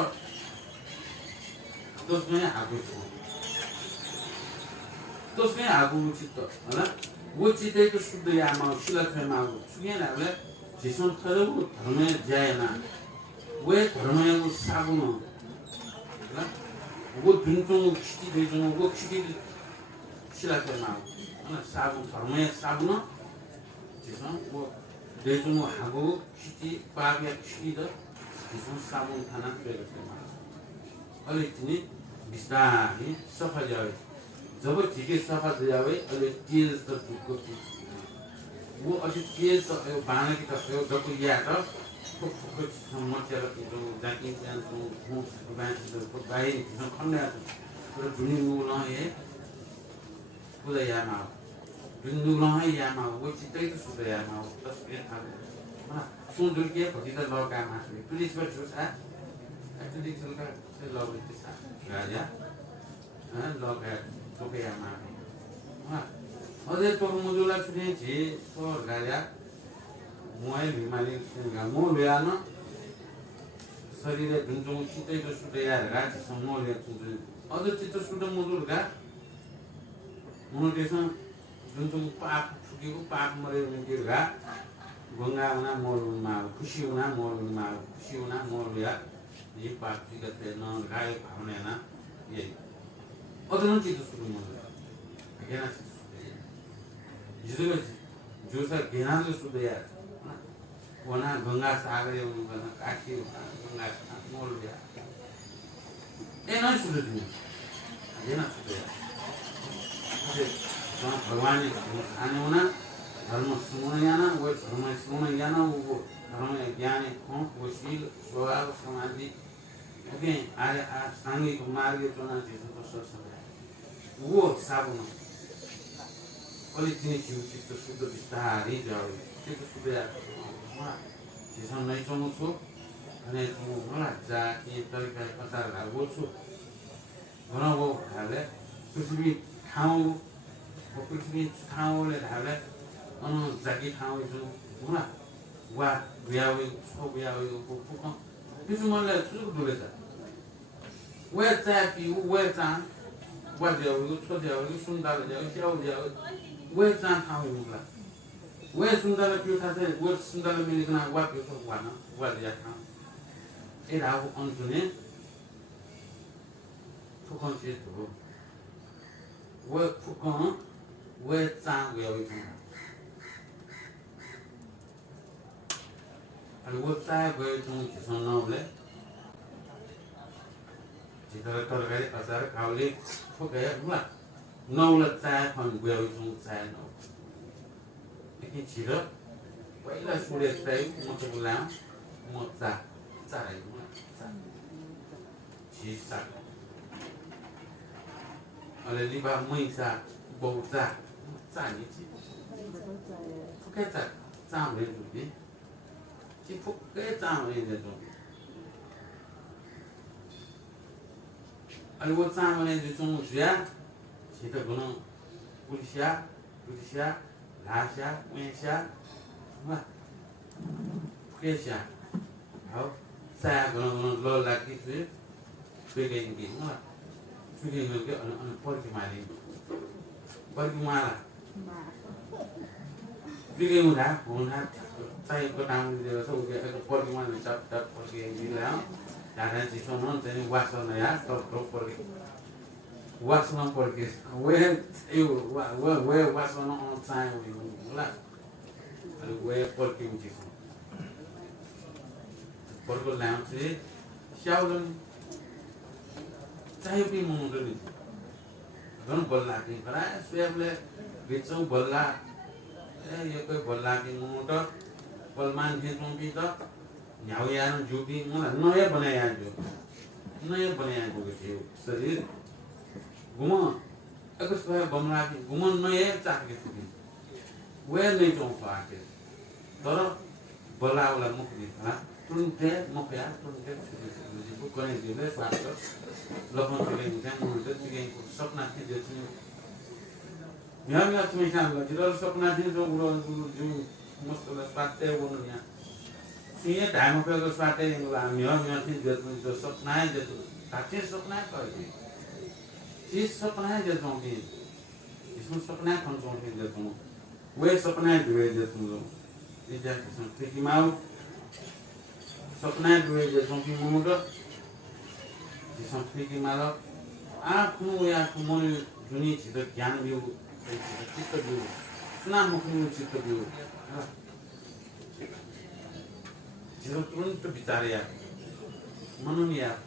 तस्मै आगो छ तस्मै आगो चित्त हैन वो चित्त त शुद्ध यामा शिलखमा सुगे नाले जिसन खरो धर्म जायना वे धर्म को साबुन हैन वो दुनको खिटी देजो वो खिटी शिलखमा हैन साबुन धर्म साबुन जिसन वो देजो हागो खिटी पागे खिटी द जिसन साबुन खाना बेगसमा अलि तिनी बिस्तारै सफा जावे जब ठिकै सफा जावे अलि तेल त दुखको वो अलि तेल त यो बाना कि त यो दको या त फुक्क समस्या त जो जाकी जान तो हो बानी त को बाइ न खण्डा तर दुनी न हे पुरा यामा दुनी न हे यामा वो चितै त सुदा यामा तस्बिर थाले हैन सुन्दर के भति त लगा मासु पुलिस बाट जोसा एक्चुअली चलका से लगे के साथ राजा हां लगा तो के यामा हां अझै तो मजुला छुने जे तो राजा मोय हिमालय सँगा मो ल्यान शरीर जुनजो चितै त सुडे यार राज सम्म ले जुन अझ चित्त सुड मजुल गा मोटेसन जुनजो पाप फुकेको पाप मरे के गा गंगा उना मोलमा खुशी उना मोलमा खुशी उना मोल या ये पाप की कहते न गाय भावना ना ये अदन चीज सुन मन गेना जिसको जो सा गेना जो सुन यार वना गंगा सागर ये उनका काठी गंगा मोल या ए ना सुन दिन गेना सुन यार भगवान ने आने होना धर्म सुनो ना वो धर्म सुनो ना वो धर्म ज्ञान को वो शील स्वभाव समाधि ओके आ सांगिक मार्ग चुना जिसको तो सत्संग वो साबुन कलि तिनी जीव चित्त शुद्ध बिस्तारै जावे चित्त शुद्ध या जिसन नै चमु छु अनि चमु होला जा कि तरिका कतार लागो छु भन वो हाले पृथ्वी ठाउँ वो पृथ्वी ठाउँले हाले अनु जाकी ठाउँ छु होला वा ब्याउ छो ब्याउ को फुक त्यसो मनले सुरु डुले छ 왜 짜피 왜 짠? 와디하고 초디하고 순달하고 왜 짠하고 왜 순달을 비롯하세 왜 순달을 밀리거나 와 비롯해서 와나 와디야나 이라고 언준에 푸컨시도 왜 푸컨 왜 짠? 왜 여기 짠? 아니 왜 짠? 왜 좀 기선 나올래? 지금 돌아가야 가서 가을이 포개야 몰라 나올래 짠? 한 왜 여기 좀 짠? 이렇게 지러 왜이라 소리에 따위 못 몰라 못 짜. 짜라이 뭐야 짜 지짜 알레 리바 무이짜 보짜 짜니지 포케 짜 짜면 되지 지 포케 짜면 되죠 알레 뭐 짜면 되지 좀 주야 지도 그는 우리시야 라시아 웬시야 뭐야 포케시야好 xa còn lo là cái thứ về cái nó là suy nghĩ cái anh coi cái máy đi coi cái máy là vì cái mình đã tay có đang giờ sau cái coi cái máy mình chập coi cái gì là đã nên chỉ cho nó tên quạt sau này á tôi coi cái quạt sau nó coi cái quay quạt sau nó sai rồi là quay coi cái gì 버거 라운지 샤오는 चाहे भी मुंडो नहीं gun बोलना की करा स्वयंले बिचो बोलला ए यो कोई बोलला की मुंडो बोलमान भी तुम भी तो न्याव यान जो भी मुना नया बनाया जो के शरीर गुमा अगर स्वयं बमला की गुमा नया चाट के थी वे नहीं जो पाके तर बोला वाला मुख दी ना तुमते मुखया तुमते वो कोने दिले पास लोगों के लिए मुझे मुझे चीज़ें को सपना थी जैसे यहाँ तुम्हें क्या लगा जिधर सपना थी जो मुश्किल पाते वो नहीं ये टाइम पे अगर पाते हैं यहाँ थी जो सपना है जैसे ताकि सपना है कोई चीज़ सपना है जैसे कि इसमें सपना कौन सा है जैसे वे सपना है जो है जैसे ये जैसे संस्कृति माउ सपना जुए जैसे कि मुंडो संस्कृति मालो आँखों या कुमों जुनी चीज़ ज्ञान भी हो चित्त भी हो सुना मुखनी चित्त भी हो चीज़ तुरंत बिचारे यार मनुन यार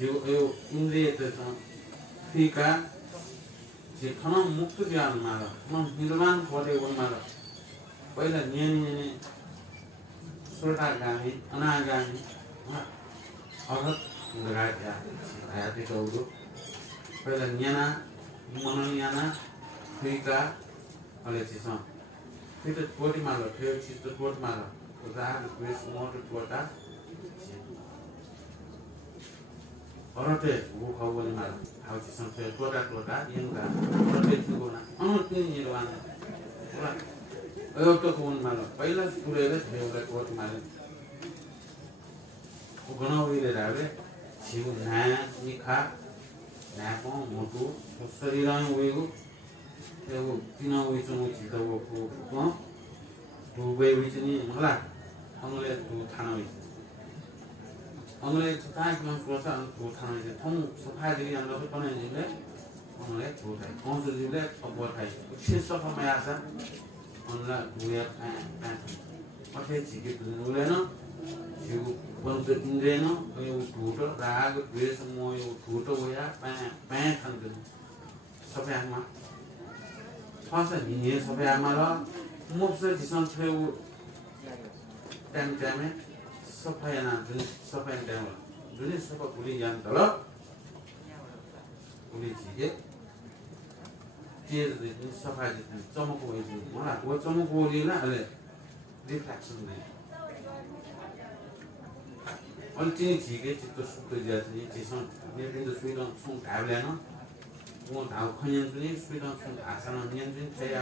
जो इंद्रिय जैसा फीका जो खाना मुक्त ज्ञान माला खाना निर्वाण खोले वो माला पहले नियम सोटागामी अनागामी औरत लगाया आया थे तो वो पहले नियाना मनोनियाना फीका वाले चीज़ों फिर तो टोटी मारो फिर चीज़ तो टोट मारो उदाहरण फिर मोटर टोटा औरत है वो खाओगे मारो हाउ चीज़ों फिर टोटा ये ना औरत है तो ना अनुत्ती निर्वाण तो कौन मानो पहला पूरे ले थे वो कोट मारे वो गनो भी ले रहा है शिव नया निखा नया को मोटू तो शरीर में वो तीनों वो चुनौ चीज़ वो तो वे चुनी मला हमले तो थाना हुई हमले तो ताकि हम प्रोसा तो थाना हुई थों सफाई दिली हम लोग पने जिले हमले तो था कौन से जिले अब वो था कुछ सफा में आसा उनला दुनिया और फिर चीज़ तो नूले ना जो बंद इंद्रिय ना ये टूटो राग द्वेष मोह ये टूटो हुआ पैं खंडन सब है हमारा फांसा नहीं है सब है हमारा मुफ्त जिसान थे वो टाइम में सब है ना सब है दुनिया सब कुली जान तला कुली चीज़ चीज़ सफाई जितने चमक हुई थी वो चमक हो रही ना अले रिफ्लेक्शन नहीं और चीज़ ठीक है चित्त सुख जाती है चीज़ों ने भी तो स्वीट ऑन सुन काबले ना वो दाव खनियां तो नहीं स्वीट ऑन सुन आसान खनियां तो नहीं चाहिए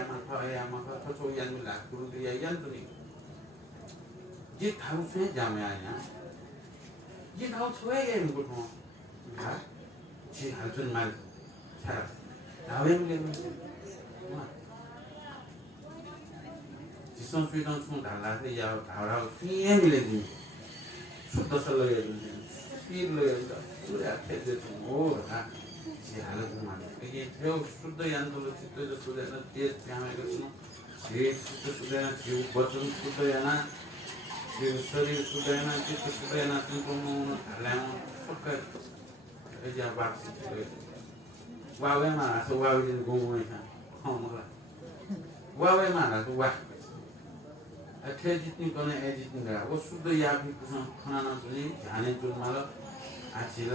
आमा का तो यान में लाख करोड़ तो यान तो नहीं जित हाउस में जामे आया ये गाउँ छोए गए बुटो हा छि हालचुन माल छा दावे मिले जिसों फिर सुन ढाला से या ढाला ये मिले दी शुद्ध सलो ये फिर लो ये पूरे आते दे तुम और हा छि हालचुन माल ये थे शुद्ध यंत्र चित्त जो शुद्ध है ना तेज प्यामे के सुनो ये शुद्ध है ना जीव बचन शुद्ध है ना जीव शरीर शुद्ध है ना चित्त शुद्ध है ना तुम ढाला सबका ये बात से वावे मारा तो वावे दिन घूम में था हाँ मगर वावे मारा तो वाह अच्छे जितनी कने ए जितनी गया वो शुद्ध या भी कुछ खाना ना सुनी ध्यान चुन माला आशील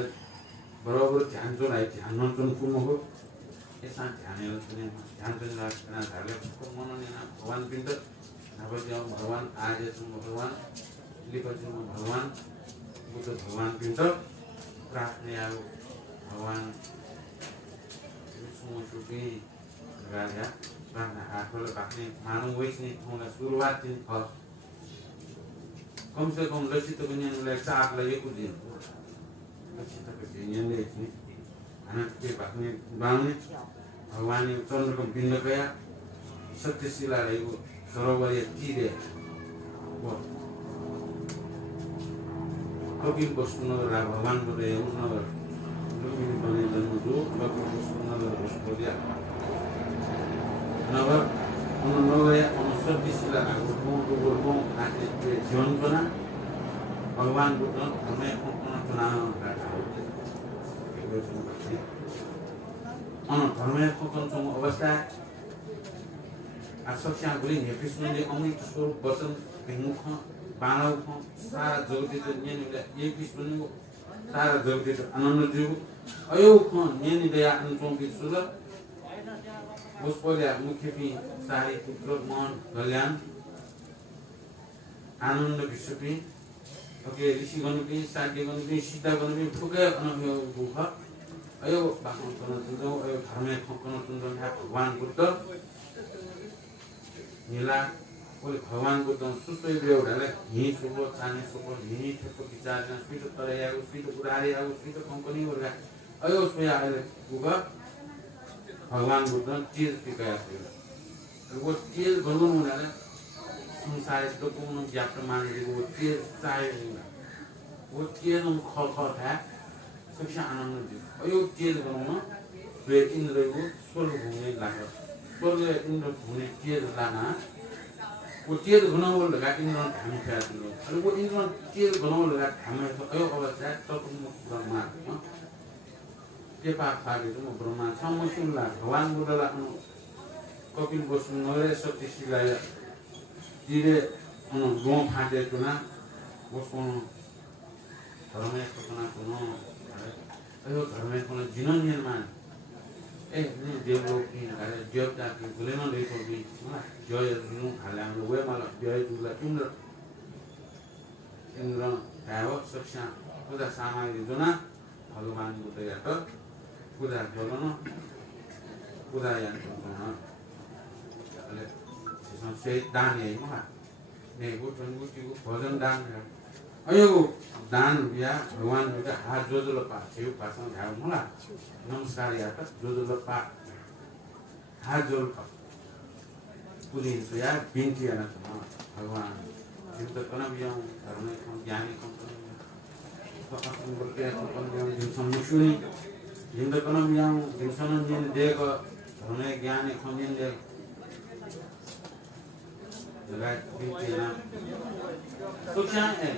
बराबर ध्यान चुन आई ध्यान चुन कुम हो ऐसा ध्यान चुने ध्यान चुन रखना धाले को मनो ने ना भगवान पिंड ना बजाओ भगवान आज तुम भगवान लिखो तुम भगवान बुद्ध भगवान पिंड प्रार्थना आओ भगवान सुमुशुकी राजा प्रार्थना आखोल काफी मानव वैसे नहीं होना शुरुआत दिन फल कम से कम लक्षित बनियान ले चार ले कुछ दिन लक्षित बनियान ले इतनी अनंत के बातने बांधने भगवान ने चंद्र को बिंद गया सत्यशिला ले वो सरोवर ये तीरे वो कभी बसुना भगवान बोले उन्होंने लुमिनी बने जन्म जो कभी बसुना बसुना दिया नगर उन्होंने सत्यशिला को आके जीवन बना भगवान बुद्ध हमें चुनाव धर्म को अवस्था आसक्तियां गुली नेपिसमें जे अमृत स्वरूप वचन भिमुख बाणव सारा जगत तो ये पिसमें सारा जगत तो आनंद जीव अयो खो नेनी दया अंतों की सुलभ उस पर या मुख्य भी सारी पुत्र मन कल्याण आनंद विश्वपी ओके ऋषि गणपति साध्य गणपति सीता गणपति ठुके अनुभव भूख अयो बाकन करन तुंजो अयो धर्मे खकन तुंजो है भगवान बुद्ध नीला ओले भगवान बुद्ध सुसुई बेउडाले हि सुबो चाने सुबो हि ठेको विचार न स्पिट तरेया स्पिट उडारे आ स्पिट कंपनी वर्गा अयो उसमें आले भूख भगवान बुद्ध चीज पिकाया थे वो चीज भगवान उन्होंने संसार तो कौन व्याप्त मान ली वो चीज चाहिए वो चीज हम खा था सबसे आनंद दी और ये चीज बनाना वे इंद्र को स्वर्ग घूमने लगा स्वर्ग इंद्र घूमने चीज लाना वो चीज बनाना वो लगा इंद्र धाम पे आते लोग और वो इंद्र चीज बनाना लगा धाम में तो अयो अवस्था तो तुम ब्रह्मा के पाप खाली तुम ब्रह्मा समोसिला भगवान बुद्धला कपिल बसु नरे सत्यशिला तीरे गो फाटे तुना बसु धर्मे सपना कुनो अयो धर्मे कुनो जिन निर्माण ए नि देवलोक की अरे देवता की गुलेन लेको भी जय दिनु खाले हम वे माला जय दुला इंद्र इंद्र ताव सक्षा पूजा सामग्री जुना भगवान बुद्ध यात पूजा जलन पूजा यंत्र अले से दान है ना ने वो गुटी को भजन दान है अयो दान या भगवान बुद्ध हाथ जोजलो पा छेउ पासन झाउ होला नमस्कार यात जोजलो पा हाथ जोल पा पुलिन तो यार बिनती है ना भगवान जिन तो कना भी आऊं धर्म को ज्ञानी को तो अपन बोलते हैं अपन जिन सम्मुशुनी जिन तो कना भी आऊं जिन सन जिन देख धर्म ज्ञानी को जिन देख लगा बिनती है ना तो क्या है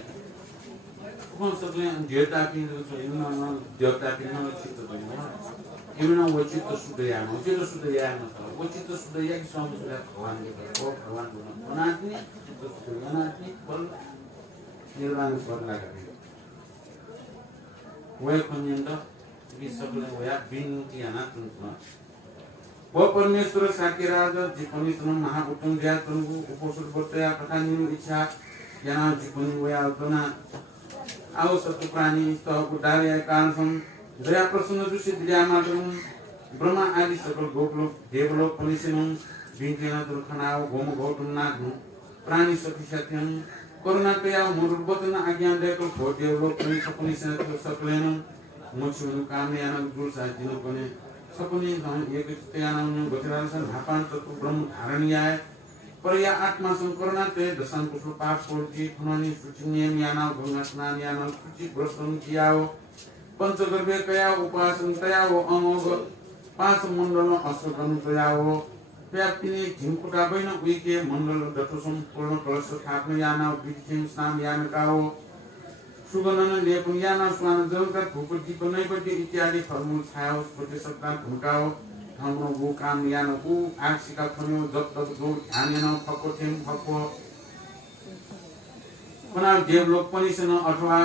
कौन सब ने देवता की जो इन्होंने देवता की ना चित्त बना इन्होंने वो चित्त सुधरिया ना वो चित्त सुधरिया की स्वामी सुधरिया भगवान के वो भगवान बोला बनाती चित्त सुधरिया ना आती पल निर्वाण कर लगा वो कन्यंता भी सब ने वो यार बिनती है ना तुमको वो परमेश्वर साकिराज जीवनी तुम महापुरुष दिया तुमको उपोषण करते हैं कथा नियम इच्छा यहाँ जीवनी वो यार तो ना आओ सत्य प्राणी तो बुढ़ावे कारण सम दया प्रसन्न दूषित विद्यामा तुम ब्रह्मा आदि सकल गोपलोक देवलोक पुनिसम बिंकेना तुम खनाओ गोम गौतम नाग प्राणी सखी सत्यम कोरोना तया मुरुबतन आज्ञा देखो भोटे लोग पनि सपनी से सकलेन मुछु काम याना जुल सा दिन पनि सपनी हम एक तयाना गोचरान सन हापान तो ब्रह्म धारणीय पर या आत्मा सं कोरोना ते दसन कुछ पाप कोटी फनानी सुचिन्य याना भंगस्नान याना सुचि ब्रह्म कियाओ पंचगर्भे कया उपासन तयाओ अमोग पांच मंडल अष्टगण तयाओ व्यापिनी झिमकुटा बैन उइके मण्डल दठोसम पूर्ण कलश थाप्न याना विधिम स्नान यानकाओ सुगनन लेपन याना स्वान जलका भूपति नैपति इत्यादि फलमूल छायो छोटे सत्ता भूकाओ हाम्रो गो काम याना उ आक्षिका खन्यो जप तप गो ध्यान याना फको थेम फको पना देवलोक पनि सन अथवा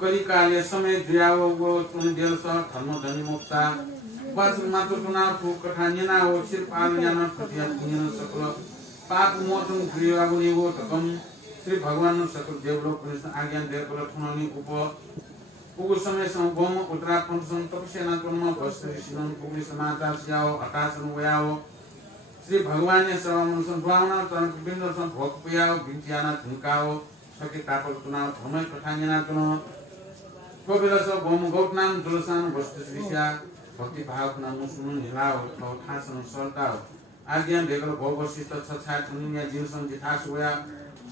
कलिकाले समय जुयाओ गो तुन देलस धर्म धनी मोक्ता वाचन मात्र चुनाव को कठानिना हो सिर्फ आलियाना फतिया पुण्यन सकल पाप मोचन क्रियागुनी हो तकम श्री भगवान सकल देवलोक कृष्ण आज्ञा देवल ठुनानी उप समय सं गोम उत्तराखंड सं तपसेना तन्म वस्त्र सिनन पुग्ने समाचार स्याओ हतासन वयाओ श्री भगवान ने सर्वमन सं भावना तन बिंदु सं भोग पियाओ बिंतियाना धुकाओ सके तापल चुनाव समय कठानिना चुनाव कोबिलस गोम गौतनाम जुलसान वस्त्र श्रीया भक्ति भाव नाम सुनु हिलाओ तो थासन सरताओ आज्ञा देकर भवशिष्ट छछा छनिया जिनसन जिथास होया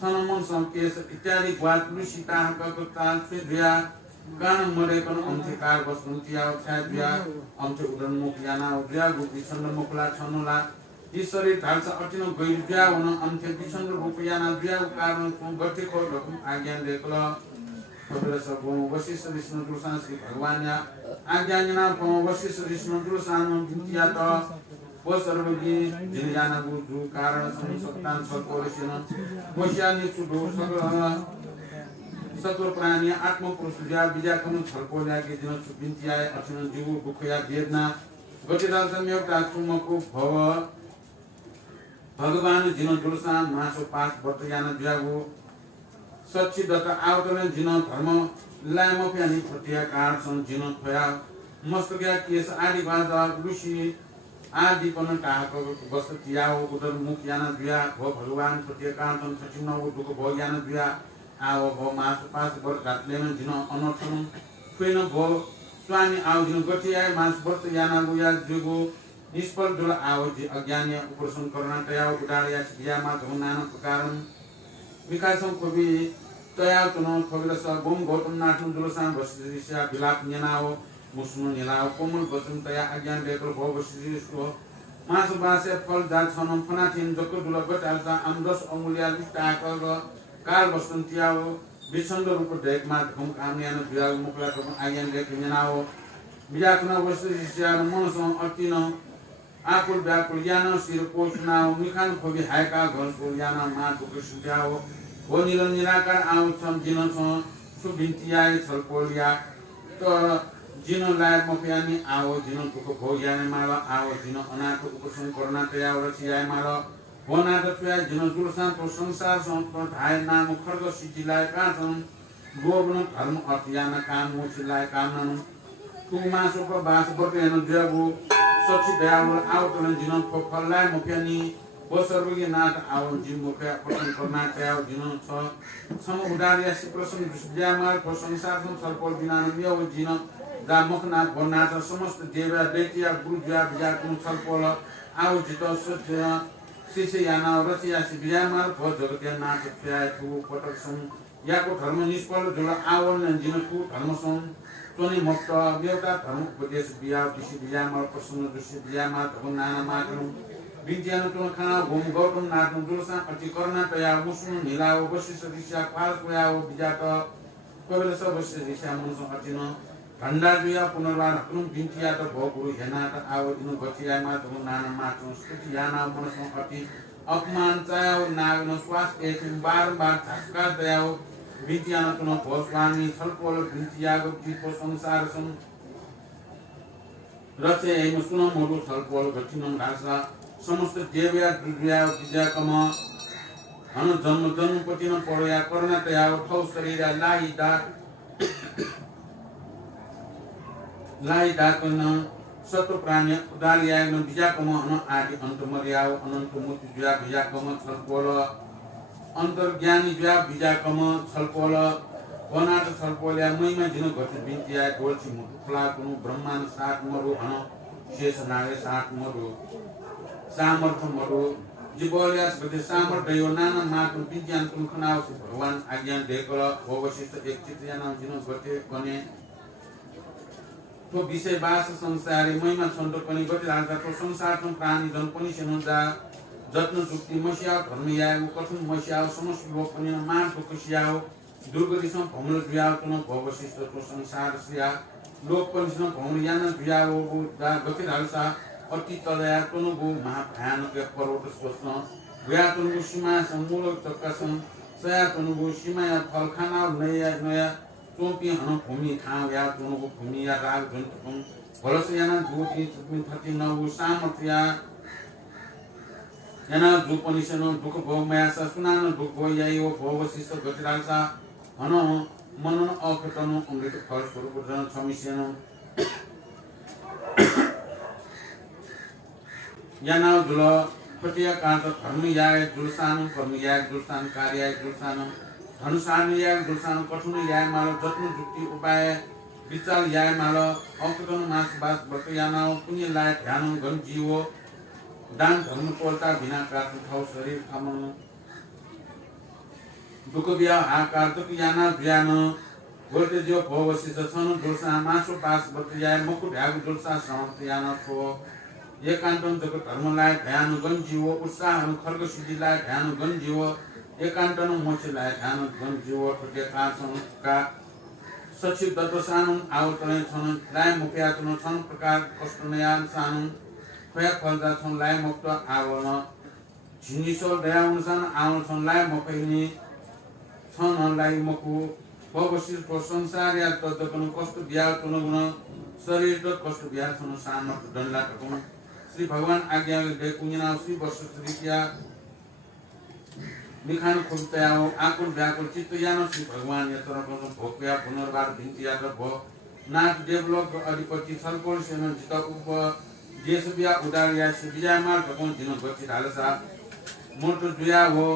सनमन संकेश इत्यादि ग्वात लुसिता हकको ताल से दिया गान मरे कन अंधकार वस्तुतिया छाय दिया अंत उदन मुख याना उद्या गुपी छन्द मुखला छनुला ईश्वरी ढालसा अटिन गइल दिया हुन अंत विछन्द रूप याना दिया कारण को गति को रकम आज्ञा देकर वशिष्ठ विष्णु तुलसान श्री भगवान आज्ञा जना वशिष्ठ विष्णु तुलसान विद्या त वो सर्वगी जिनयाना गुरु कारण संसप्तान सकोरसिन मोशानि सुदो सकल सत्व प्राणी आत्म पुरुष ज्या बिजाकन छलकोल्या के दिन सुबिन्तिया अचन जीव दुखया वेदना गतिदाल संयोग तुमको भव भगवान जिन तुलसान मासो पास वर्तयाना ज्यागो सच्चिदत आवतन जिन धर्म लामो प्यानी फटिया कार सन जिन थया मस्तक्या केस आदि बाजा ऋषि आदि पन टाको वस्तु तियाओ उदर मुख याना दिया भ भगवान फटिया कार सन सचिन दुख भ याना दिया आओ भ मास पास बर घाटलेन जिन अनर्थन फेन भ स्वामी आउ जिन गतिया मास वर्त याना गुया जुगो निष्फल दुल आओ जि अज्ञानी उपरसन करना तया उदारिया दियामा धनान कारण विकासम कवि तया चुनाव खगलस गोम गौतम नाथन जुलसान वशिष्ठा विलाप न्यनाओ मुस्नु निलाओ कोमल वचन तया अज्ञान देकर भव वशिष्ठो मास बासे फल जात छनम फनाथिन जको दुल गटालसा आमदस अमूल्य लिटाक काल वसन्तियाओ विछन्द रूप देखमा धम कामयान बियाल मुखला कम आज्ञान देकर न्यनाओ बियाकना वशिष्ठा मनसं अतिन आकुल व्याकुल याना सिर पोषनाओ मिखान खोगी हायका घर सो याना मा दुख सुजाओ हो निरन निराकार आउ छम जिन छ सुबिन्तियाय छलकोलिया त जिन लायक मफियानी आओ जिन दुख भोग्याने माला आओ जिन अनाथ उपसन करना तया रचियाय माला हो नाथ छुया जिन जुलसान तो संसार संत धाय नाम खर्ग सिजिलाय काछन गोबन धर्म अर्थियाना काम मोचिलाय कामन तुमासो को बास बटेन जगु सच्ची दयालु आवतन जिन फललाय मफियानी वो सर्वज्ञ नाथ आओ जिन मुख्य पठन करना तयाओ जिन छ सम उदारिया प्रसन्न विद्यामार को संसार सं सर्पल बिना नियो जिन दा मुखनाथ भनाथ समस्त देवया दैत्य गुरुज्या बिजाकुन सर्पल आओ जित सत्य शिष्य याना रचिया बिजामार भ जगत्या नाथ प्याय थु पटक सं याको धर्म निष्फल जुल आवल जिन थु धर्म सं तोनी मुक्त देवता धर्म उपदेश बिया विषि बिजामार प्रसन्न दृश्य बिजामार धर्म नाना मातनु विद्यानु तुन खाना भूम गौतम नाथनु दुलसा अति करना तया मुसुनु निलाओ वशिष्ठ ऋषिया पाल पुयाओ बिजात कोबेलस वशिष्ठ ऋषिया मुसु अतिन भण्डा जुया पुनर्वार हकुम बिन्तिया त भो गुरु हेना त आओ दिनु गतिया मा धर्म नाना मातनु स्तुति याना मनसु अति अपमान चायाओ नागन श्वास एथिम बारम्बार झस्का दयाओ बिन्तियानु तुन भो स्वामी छलपोल बिन्तिया गति को संसार सं रचे एम सुन मोडु छलपोल गतिन घासा समस्त देवया दुर्या विद्याकम हन जन्म जन्मपतिन परोया करना तया ठौ शरीर लाई दाकन सत्व प्राणी उदारिया न विद्याकम हन आदि अन्त मर्याओ अनंत मूर्ति जुया विद्याकम छलपोल अन्तर्ज्ञानी व्या बिजाकम छलपोल वनाट छलपोल्या महिमा जिन गति बिन्तिया गोल्ची मुखला कुनु ब्रह्माण्ड सात मरु हन शेष नागे सात मरु सामर्थ मरु जीवल्यास गति सामर्थ यो नाना मातु विज्ञान कुनु खनाउ भगवान आज्ञा देकल अवशिष्ट एक चित्या नाम जिन गते कने तो विषय बास संसारी महिमा छन्द पनि गति राजा तो संसारको प्राणी जन पनि सेनुजा जत्न जुक्ति मस्या धर्म यागु कठिन मस्या समस्त लोक पनि मान फुकसियाओ दुर्गतिसम भ्रमण दुयाओ कुन भवशिष्ट तो संसार सिया लोक पनि सम भ्रमण यान दुयाओ दा गति राजा अति तलया कुन गो महाभयानक पर्वत स्वस्न व्या कुन सीमा समूल चक्कासम सया कुन गो सीमा फल खाना नया नया चोपी हन भूमि खाऊ या कुन गो भूमि या राग जन्तुम भलस याना दुति चुक्मी थति नउ सामर्थ्य याना जो पनि सन दुख भोग मायासा सुनान दुख भो यायो भवशिष्ट गति राजा हन मनन अखतन अमृत फल स्वरूप जन छमिसेन याना जुल पटिया कांत धर्म याय जुलसान कर्म याय जुलसान कार्य याय जुलसान धनुसान याय जुलसान कठुन याय माल जत्न जुक्ति उपाय विचार याय माल अखतन मास बास व्रत याना पुण्य लाय ध्यान गन जीव दान धर्म कोलता बिना कार्य ठाउँ शरीर खामन दुख बिया आकार तक याना ज्ञान गोते जो भवशिष्ट छन जुलसा मासो पास व्रत याय मुकु ढ्यागु जुलसा समर्थ याना थो एकान्तन जगत धर्मलाई ध्यान गन जीव उत्साह खर्ग सिद्धिलाई ध्यान गन जीव एकान्तन मोक्षलाई ध्यान गन जीव ठोकेका छन् का सचिव दत्वसानु आवतने छन् लाय मुख्या छन् प्रकार कष्ट नयान सानु खया फलदा छन् लाय मुक्त आवरण झिनिसो दया अनुसार आउन छन् लाय मकैनी छन् लाय मकु भवशिष्ट संसार या तदकन कष्ट बिया तुन गुण शरीर त कष्ट बिया छन् सामर्थ दण्डला टकुन श्री भगवान आज्ञा कुञ्जना श्री वर्षया निखान खुल्ताओ आकुल व्याकुल चित्त यानो श्री भगवान यत्र भोक्या पुनर्वार भिन्तिया त भो नाथ डेभलप अधिपति छलकोल सेन जित उप देश बिया उदार या विजयमाल भगवान दिन गति ढालसा मूर्त दुया हो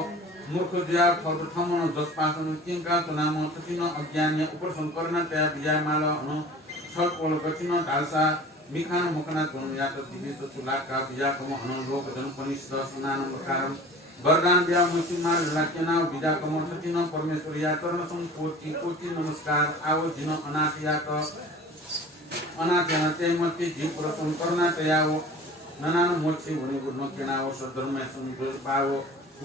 मूर्ख दुया फल थमन जसपासन किंका त नाम तथिन अज्ञान उपसन करना तया विजयमाल अनु छलकोल गतिन ढालसा मिखान मुखना जुन या त दिवे त चुलाका बिया कम हन लोक जन पनि सनान कारण वरदान बिया मुसिमा लाकेना बिदा कम छतिन परमेश्वर या चरण सं कोटि कोटि नमस्कार आव जिन अनाथ या त अनाथ या ते मति जीव प्रसन्न करना तयाव ननान मोक्षि हुने गुण केनाव सधर्म सं पाव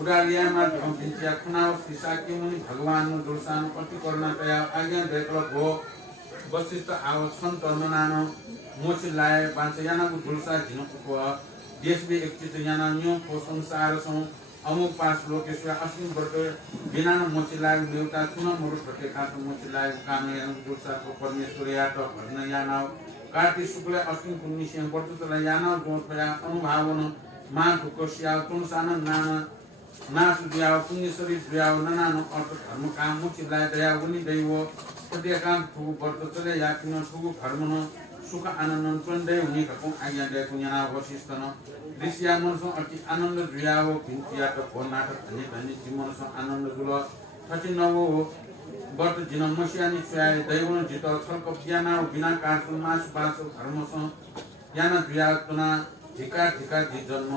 उडालिया मा भम पिncia खनाव सिसा के मुनि भगवान न दुर्सान पति करना तया आज्ञा देखल भो वशिष्ठ आव सन्त ननान मोच लाय पाँच याना को दुलसा झिनको को देश में एक चित याना न्यू को संसार सं अमुक पास लोकेश्वर अस्मिन वर्ग बिना मोच लाय देवता चुन मुरु प्रत्येका मोच लाय काम याना दुलसा को परमेश्वर या त भजन याना कार्तिक शुक्ल अस्मिन पुण्य से वर्तुतला याना जो थया अनुभावन मान कोशिया तुनसान नाना नास दिया पुण्य शरीर दिया ननान अर्थ धर्म काम मोच लाय दया उनी दैव प्रत्येका ठु वर्तुतले या किन ठु धर्म सुख आनन्द चण्डै हुने भएको आज्ञा दिएको यहाँ वशिष्ठन ऋषिया मनसो अति आनन्द जुयाओ भिन्तिया त भो नाटक धनी धनी जीवनसो आनन्द जुल थति नवो व्रत जिन मसियानी छुयाए दैवन जित छल्क ज्ञाना बिना कार्य मास बास धर्मसो याना जुया तुना ढिका ढिका जि जन्म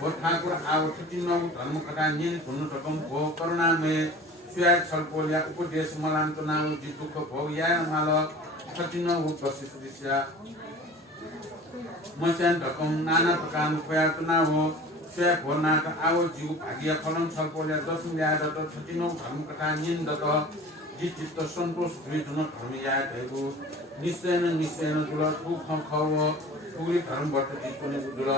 भो ठाकुर आव थति नवो धर्म कथा निल हुनु सकम भो करुणामय छुयाए छलपोल्या उपदेश मलान्त नाउ जि दुःख भो या माल थतिन वशिष्ठ ऋषिया मस्यान ढकम नाना प्रकार प्रयातना हो स्वय भोनाथ आव जीव भाग्य फलन छलपोल्या दशम ल्याएर त थतिन धर्म कथा निन्द त जि चित्त सन्तोष दुई जुन धर्म या भएको निश्चयन जुल दुख खव पुगली धर्म व्रत जितने जुल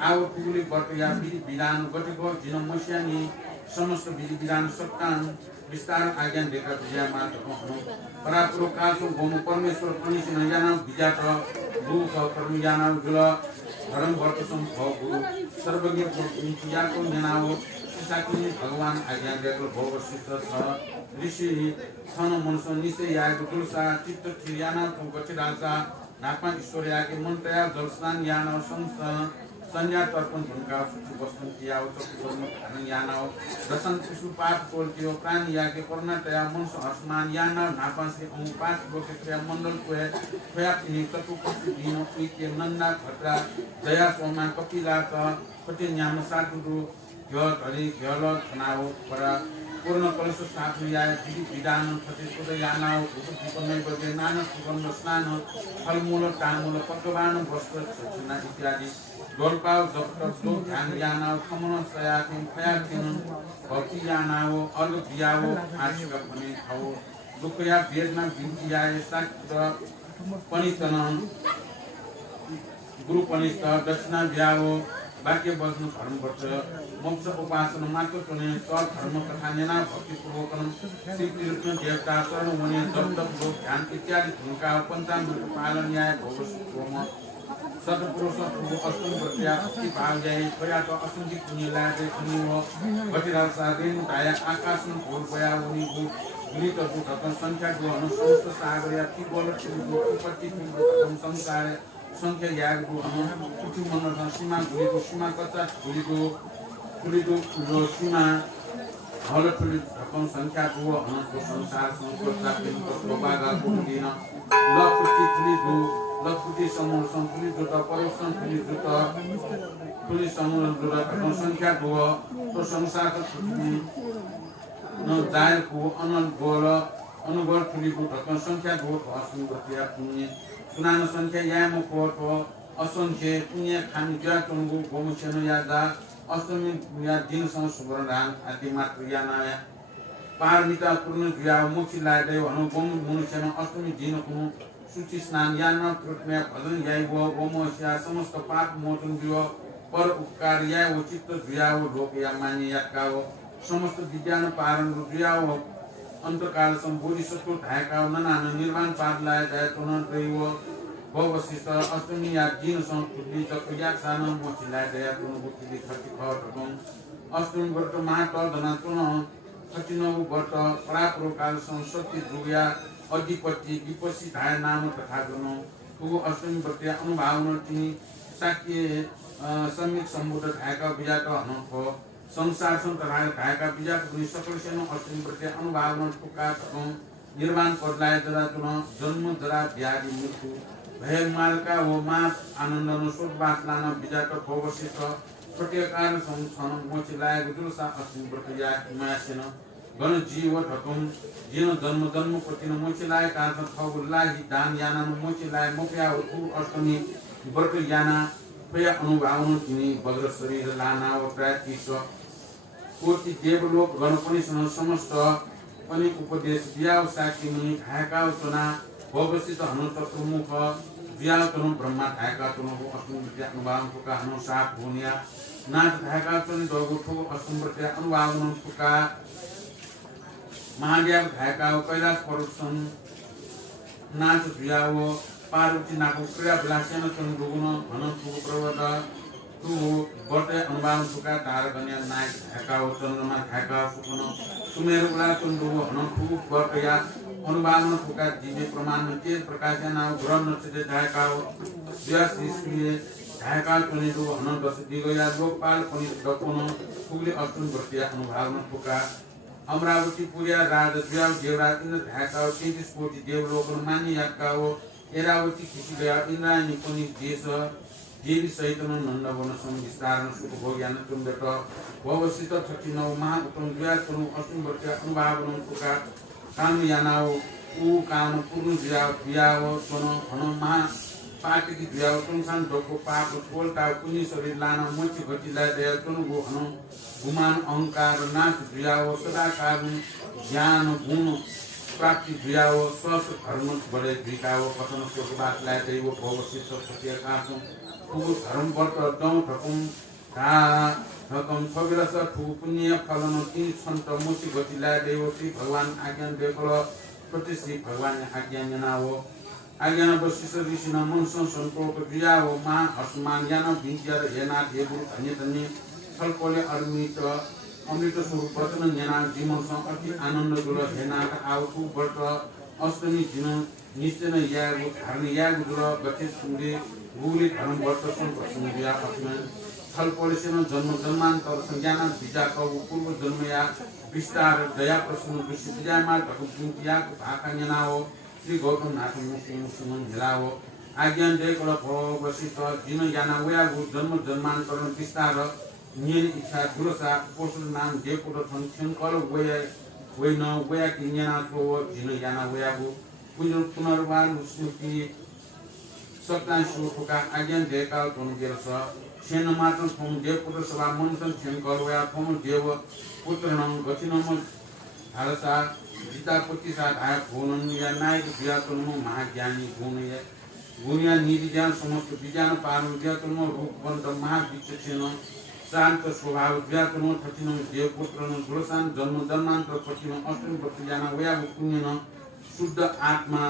आव पुगली व्रत या विधि विधान गटेको जिन मस्यानी समस्त विधि विधान सत्तान विस्तार आज्ञा देखा विजय मात्र हुनु परापुरो कालको गोमु परमेश्वर पनि याना विजय छ दुख कर्म याना जुल धर्म व्रत सम भगु सर्वज्ञ याको जनाओ साकिनी भगवान आज्ञा देखो भवशिष्ठ छ ऋषि छन मनसो निसे याको तुलसा चित्त थियाना गति राजा नापा ईश्वर याके मन तया जलस्नान याना संस संज्ञा तर्पण भूमिका सूची वस्तु किया चक्र धारण यानाओ दशन पुष्पात कोल्टियो प्राण याके करुणा तया मनस आसमान याना नापासे औ पाँच लोके क्रिया मंडल को है खोया तिनी चतुर्पति दिनो के नन्दा खतरा दया सोमा कपिला का कति न्याम साटुरु घ्य घरि घ्यल खनाओ परा पूर्ण कलश स्थापना या विधान प्रतिष्ठित यानाओ उपदीपन बगे नाना सुगंध स्नान फलमूल तामूल पक्वान वस्त्र सचना इत्यादि गोलपाव जपतप दो ध्यान यानाओ खमन सयातिन खयातिन भक्ति यानाओ अर्घ दियाओ आशिक भने खाओ दुखया वेदना बिन्तिया शास्त्र पनितन गुरु पनिष्ठ दक्षिणा ब्याओ वाक्य बज्नु धर्मवर्ष मोक्ष उपासना मात्र चुने तर धर्म कथा नेना भक्ति पूर्वकम श्री कृष्ण देवता शरण मुनि जप लोक ध्यान इत्यादि भूमिका पंचामृत पालन न्याय भोग सतपुरुष अष्टम प्रक्रिया भक्ति भाव जाए खोया तो असंख्य पुण्य लागे पुण्य हो गतिराल साधन दाया आकाश में भोर पया उनी को गुलित दुखन संख्या को अनुसंस्त सागर या की बोल को उपति को संसार संख्या याग को अनु कुछ मन सीमा गुलिको सीमा कच्चा गुलिको सीमा हल ठुली धकम संख्या को अनंत संसार संस्कृत को स्वभागा को दिन लकुटी गुलिको लकुटी समूह संकुली जुट परोक्षण गुलि जुट गुलि समूह जुट धकम संख्या को तो संसार को न जाय को अनंत गोल अनुगोल ठुली को धकम संख्या को असुन गतिया पुण्य सुनानो संख्या याम को तो असंख्य पुण्य खानी ज्या तुंगु गोमुचन यादा अष्टमी या दिन सम सुवर्ण राम आदि मात्र या नाया पारमिता पूर्ण ज्या मोक्षी लायदे हनु गोम मुनुचन अष्टमी दिन को सूचि स्नान या न कृत्य भजन याय वो गोमोस्या समस्त पाप मोचन दियो पर उपकार या उचित ज्या वो लोक या मान्य याका वो समस्त विज्ञान पारण ज्या वो अंतकाल संबोधि सत्व ढायका ननान निर्वाण पार लाय जाय तुन दैव भवशिष्ट अष्टमी या दिन संस्कृति चक्रिया सान मोची लाय जाय तुन बुद्धि खर्ची खर्चकम अष्टमी व्रत महातल धना तुन खचिनौ व्रत परापुर काल संसत्ति जुगया अधिपति विपसी धाय नाम तथा गनो तु अष्टमी व्रत अनुभावन तिनी साक्य सम्यक सम्बोध ढायका विजात हनको संसार संतराय ढायका बीजा पुनि सकल सेनो अष्टमी प्रति अनुभावन पुकार तकं निर्माण पदलाय जरा तुन जन्म जरा व्याधि मृत्यु भय मालका हो मास आनंद न स्वर्गवास लान बीजा त भवशिष्ट प्रत्येकार संसन मोचिलाय गुरुसा अष्टमी प्रति या हिमासेन गण जीव ढकम जिन जन्म जन्म प्रति न मोचिलाय काज खगुलाहि दान याना न मोचिलाय मोक्या हो अष्टमी व्रत याना भय अनुभावन तिनी वज्र शरीर लाना व प्रायतिस कोटि देवलोक गणपति समस्त पनि उपदेश दियाव साकी मुनि ढायका चना भवसित हनु चतुर्मुख दियाव तनु ब्रह्मा ढायका तनु अष्टमी अनुभावन पुका हनु साप भुनिया नाथ ढायका चनि दगुठो अष्टमी अनुभावन पुका महादेव ढायका कैलाश पर्वतन नाच दियाव पार्वती नाको क्रिया विलासन चन दुगुण घन फुक प्रवद तु बर्ते अनुभावन पुका तार गन्या नायक ढाका चन्द्रमा ढाका फुकन सुमेर उला चन्द्रु हन फुक बर्तया अनुभावन पुका जीवे प्रमाण के प्रकाश नाउ ग्रह नक्षत्र ढाका व्यास ईश्वरीय ढाका चनिदु हन दश दिगया लोकपाल पनि दकोन फुगले अष्टमी व्रतिया अनुभावन पुका अमरावती पुर्या राज द्याव देवराज इंद्र ढाका 33 कोटि देवलोक मान्य याका एरावती खिची गया इंद्रायणी पनि देश देवी सहित नंदवन संविस्तारण सुख भोग्यान तुंडट भवसित 39 महा उत्तम द्वार करू अष्टमी व्रत अनुभावन पुका काम यानाओ उ काम पूर्ण दियाव सन हन महा पार्टी दियाव तुंसान ढोको पाप कोलटा कुनी शरीर लाना मोची घटी लाय दया तुनुगो हन गुमान अहंकार नाश दियाव सदा कारण ज्ञान गुण प्राप्ति दियाव स्वस्थ धर्म बढे दिकाव कथन स्वर्गवास लाय दैव भवसित सत्य कासु पुगु धर्म व्रत दौ ठकुम धा ठकम खबिरस ठु पुण्य फलन ती सन्त मोची गति लाय दैव श्री भगवान आज्ञा देखल प्रति श्री भगवान आज्ञा जनाओ आज्ञा वशिष्ठ ऋषि मन संतोष क्रिया हो मा हसमान यान भिन्जियर हेना देवु धन्य धन्य छलकोले अमृत स्वरूप वचन ज्ञान जीवन अति आनन्द गुल हेना आउटु व्रत अष्टमी दिन निश्चय यागु धारण यागु गुल गति सुन्दे गुली धर्म वर्त संपर्शन दिया अपने फल पॉलिसी में जन्म जन्मांतर संज्ञान बीजा का पूर्व जन्म या विस्तार दया प्रश्न विश्व विजय मार्ग भगवतिया भाका न्याहो श्री गौतम नाथ मुक्ति मुसुमन हिलाहो आज्ञान दे कला वशिष्ठ जिन ज्ञान वया जन्म जन्मांतर विस्तार नियन इच्छा गुरुसा पोषण नाम दे पुरो फंक्शन कल वे न वया कि ज्ञान को जिन ज्ञान वया पुनर्वान स्मृति सत्तान सुखका आज्ञान दे काल कोन गेरस सेन मात्र फोम देव पुत्र सभा मनसन सेन करवया फोम देव पुत्र नम गतिनम हालसा गीता पति साथ आया भोनन या नायक व्यातुलम महाज्ञानी गुणया निधि ज्ञान समस्त विज्ञान पारण व्यातुलम रूपवंत महाविचक्षण शांत स्वभाव व्यातुलम थतिनम देव पुत्र गुलसान जन्म जन्मांतर पतिन अष्टम प्रतिज्ञान वया पुण्यन शुद्ध आत्मा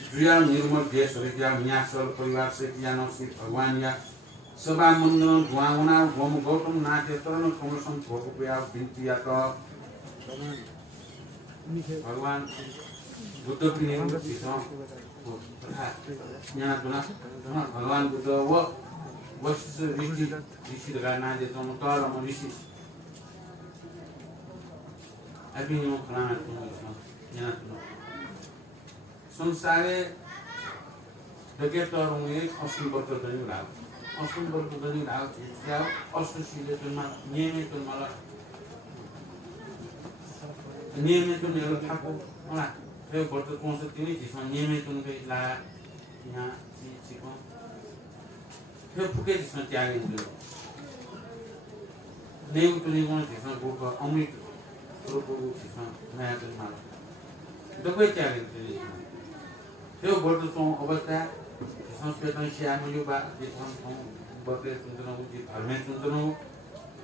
द्विया निर्मल देश हरिया न्यासल परिवार से ज्ञान श्री भगवान या सभा मंगल धुआवना गोम गौतम नाथ तरण कमलसम भोगप्रिया बिन्ती या तो भगवान बुद्ध प्रिय भगवान बुद्ध वशिष्ठ ऋषि लगाना देता हूँ तो हम ऋषि अभी नो खाना तुम संसारे जगह तो हम एक अश्विन वर्त नहीं लाभ अश्विन वर्त नहीं लाभ क्या अश्विन तो मार नियमित तो माला नियमित तो नहीं था को माला फिर वर्त कौन सा तीन जिसमें नियमित तो उनके ला यहाँ चीज़ों फिर फुके जिसमें त्याग इंद्र नहीं तो नहीं कौन जिसमें वो अमृत रूप जिसमें नया तो माला तो कोई त्याग इंद्र फिर वर्त तो अवस्था संस्कृत से आमिलो बा जिसमें हम वर्त सुनते हो जी धर्म सुनते हो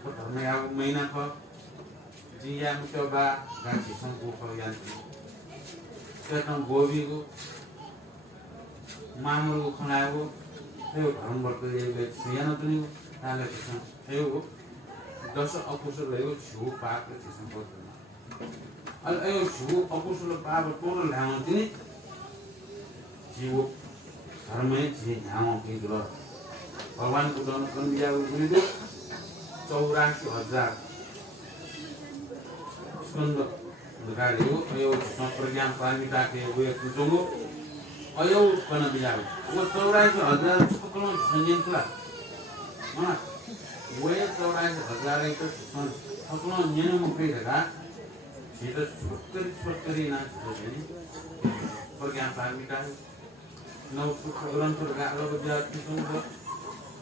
तो धर्म या महीना का जी या मुझे बा गांधी संगो पर यानी कहता हूँ गोभी को मामूल को खाना को फिर धर्म वर्त ये सियाना तो नहीं हो ताले किसान फिर वो 10 अकुशल रहेगा छू पाक के किसान वर्त अल ये छू अकुशल पाक टोटल ध्यान देने जीवो धर्म में जी ध्यान की जरूरत भगवान को दोनों कर दिया उन्हें दो 84,000 स्कंद लगा लियो अयो संप्रज्ञान पारमिता के वे कुचोंगो अयो कना दिया वो 84,000 स्कंद संजन था माना वे 84,000 एक अपना नियम मुक्ति लगा सीधा छोटकरी ना छोटे प्रज्ञान पारमिता नौ ग्रंथ लगा अलग दिया किसों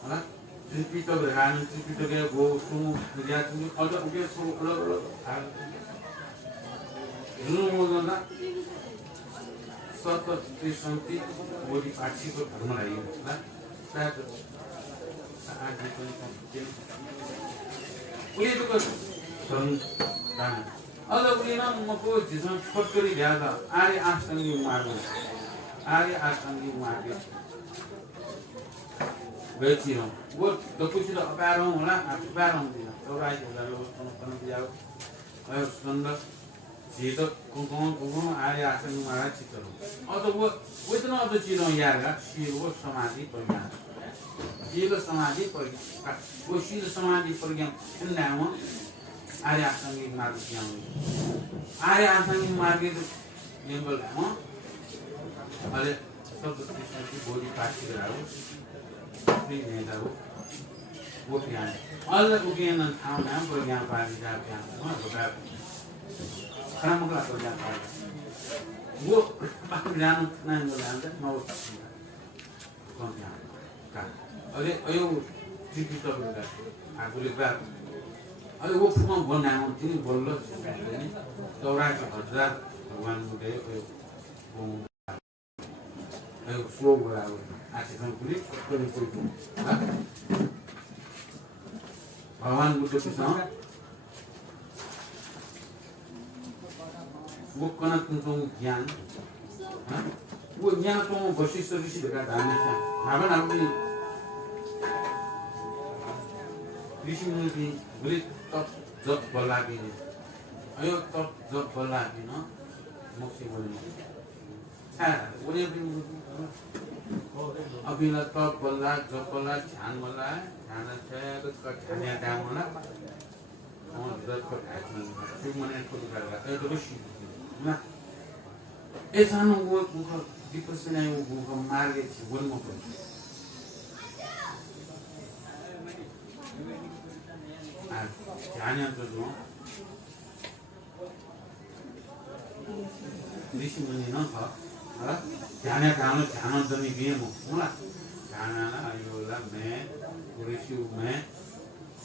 है त्रिपिटक लगान त्रिपिटक के वो सुनो विद्यार्थी में अलग उगे सो अलग जुनू मोजना सत त्रिशंति बोली पाठी को धर्म लाई है शायद आज भी कोई उन्हें तो कुछ धर्म दान अलग उन्हें ना मको जिसमें फटकरी ज़्यादा आर्य आश्रमी मार्ग बेची रहा वो तो कुछ तो अपार हूँ ना अपार हूँ दिया तो राइट होगा लोग कौन दिया और सुंदर चीज़ कौन आर्य आश्रमी मार्ग चित्रों और तो वो इतना तो चीज़ों यार का शील वो समाधि प्रज्ञान शील समाधि प्रज्ञान वो शील समाधि प्रज्ञान इन नामों आर्य आश्रमी मार्ग किया हुआ आर्य आश्रमी मार्ग निम्बल है अरे सब कृष्ण की बोली पाठी कराओ भी नहीं था वो क्या है अलग उगे न थाम नाम पर ज्ञान पाठी जा क्या वहाँ बता खराब मगला पर ज्ञान पाठी वो बाकी ज्ञान नहीं बोला अंदर नौ कौन ज्ञान का अरे अयो जीपी तो बोला आगुले बात अरे वो फुमा बोलना है उन तीन बोल लो 84,000 भगवान मुझे वो ayo slow bola आके हम पूरी कोई भगवान बुद्ध के साथ वो कना तुम ज्ञान वो ज्ञान तो वशिष्ठ ऋषि लगा डालने से भावन अपनी ऋषि मुनि की बुरी तप जप बोला भी नहीं अयो तप जप बोला भी ना मुक्ति बोलने उन्हें भी अभिला तप बल्ला जपला ध्यान मला ध्यान छेको कठान्या काम मला जब त्यो मने को गर्दा ए तो बसी ना ए सानो वो डिप्रेसन आयो वो मार्गे छ बोल म पनि ध्यान यन्त्र जो ऋषि मुनि न छ र ध्यान जमी बिहे म होला ध्यान आयो ला मैं ऋषि मैं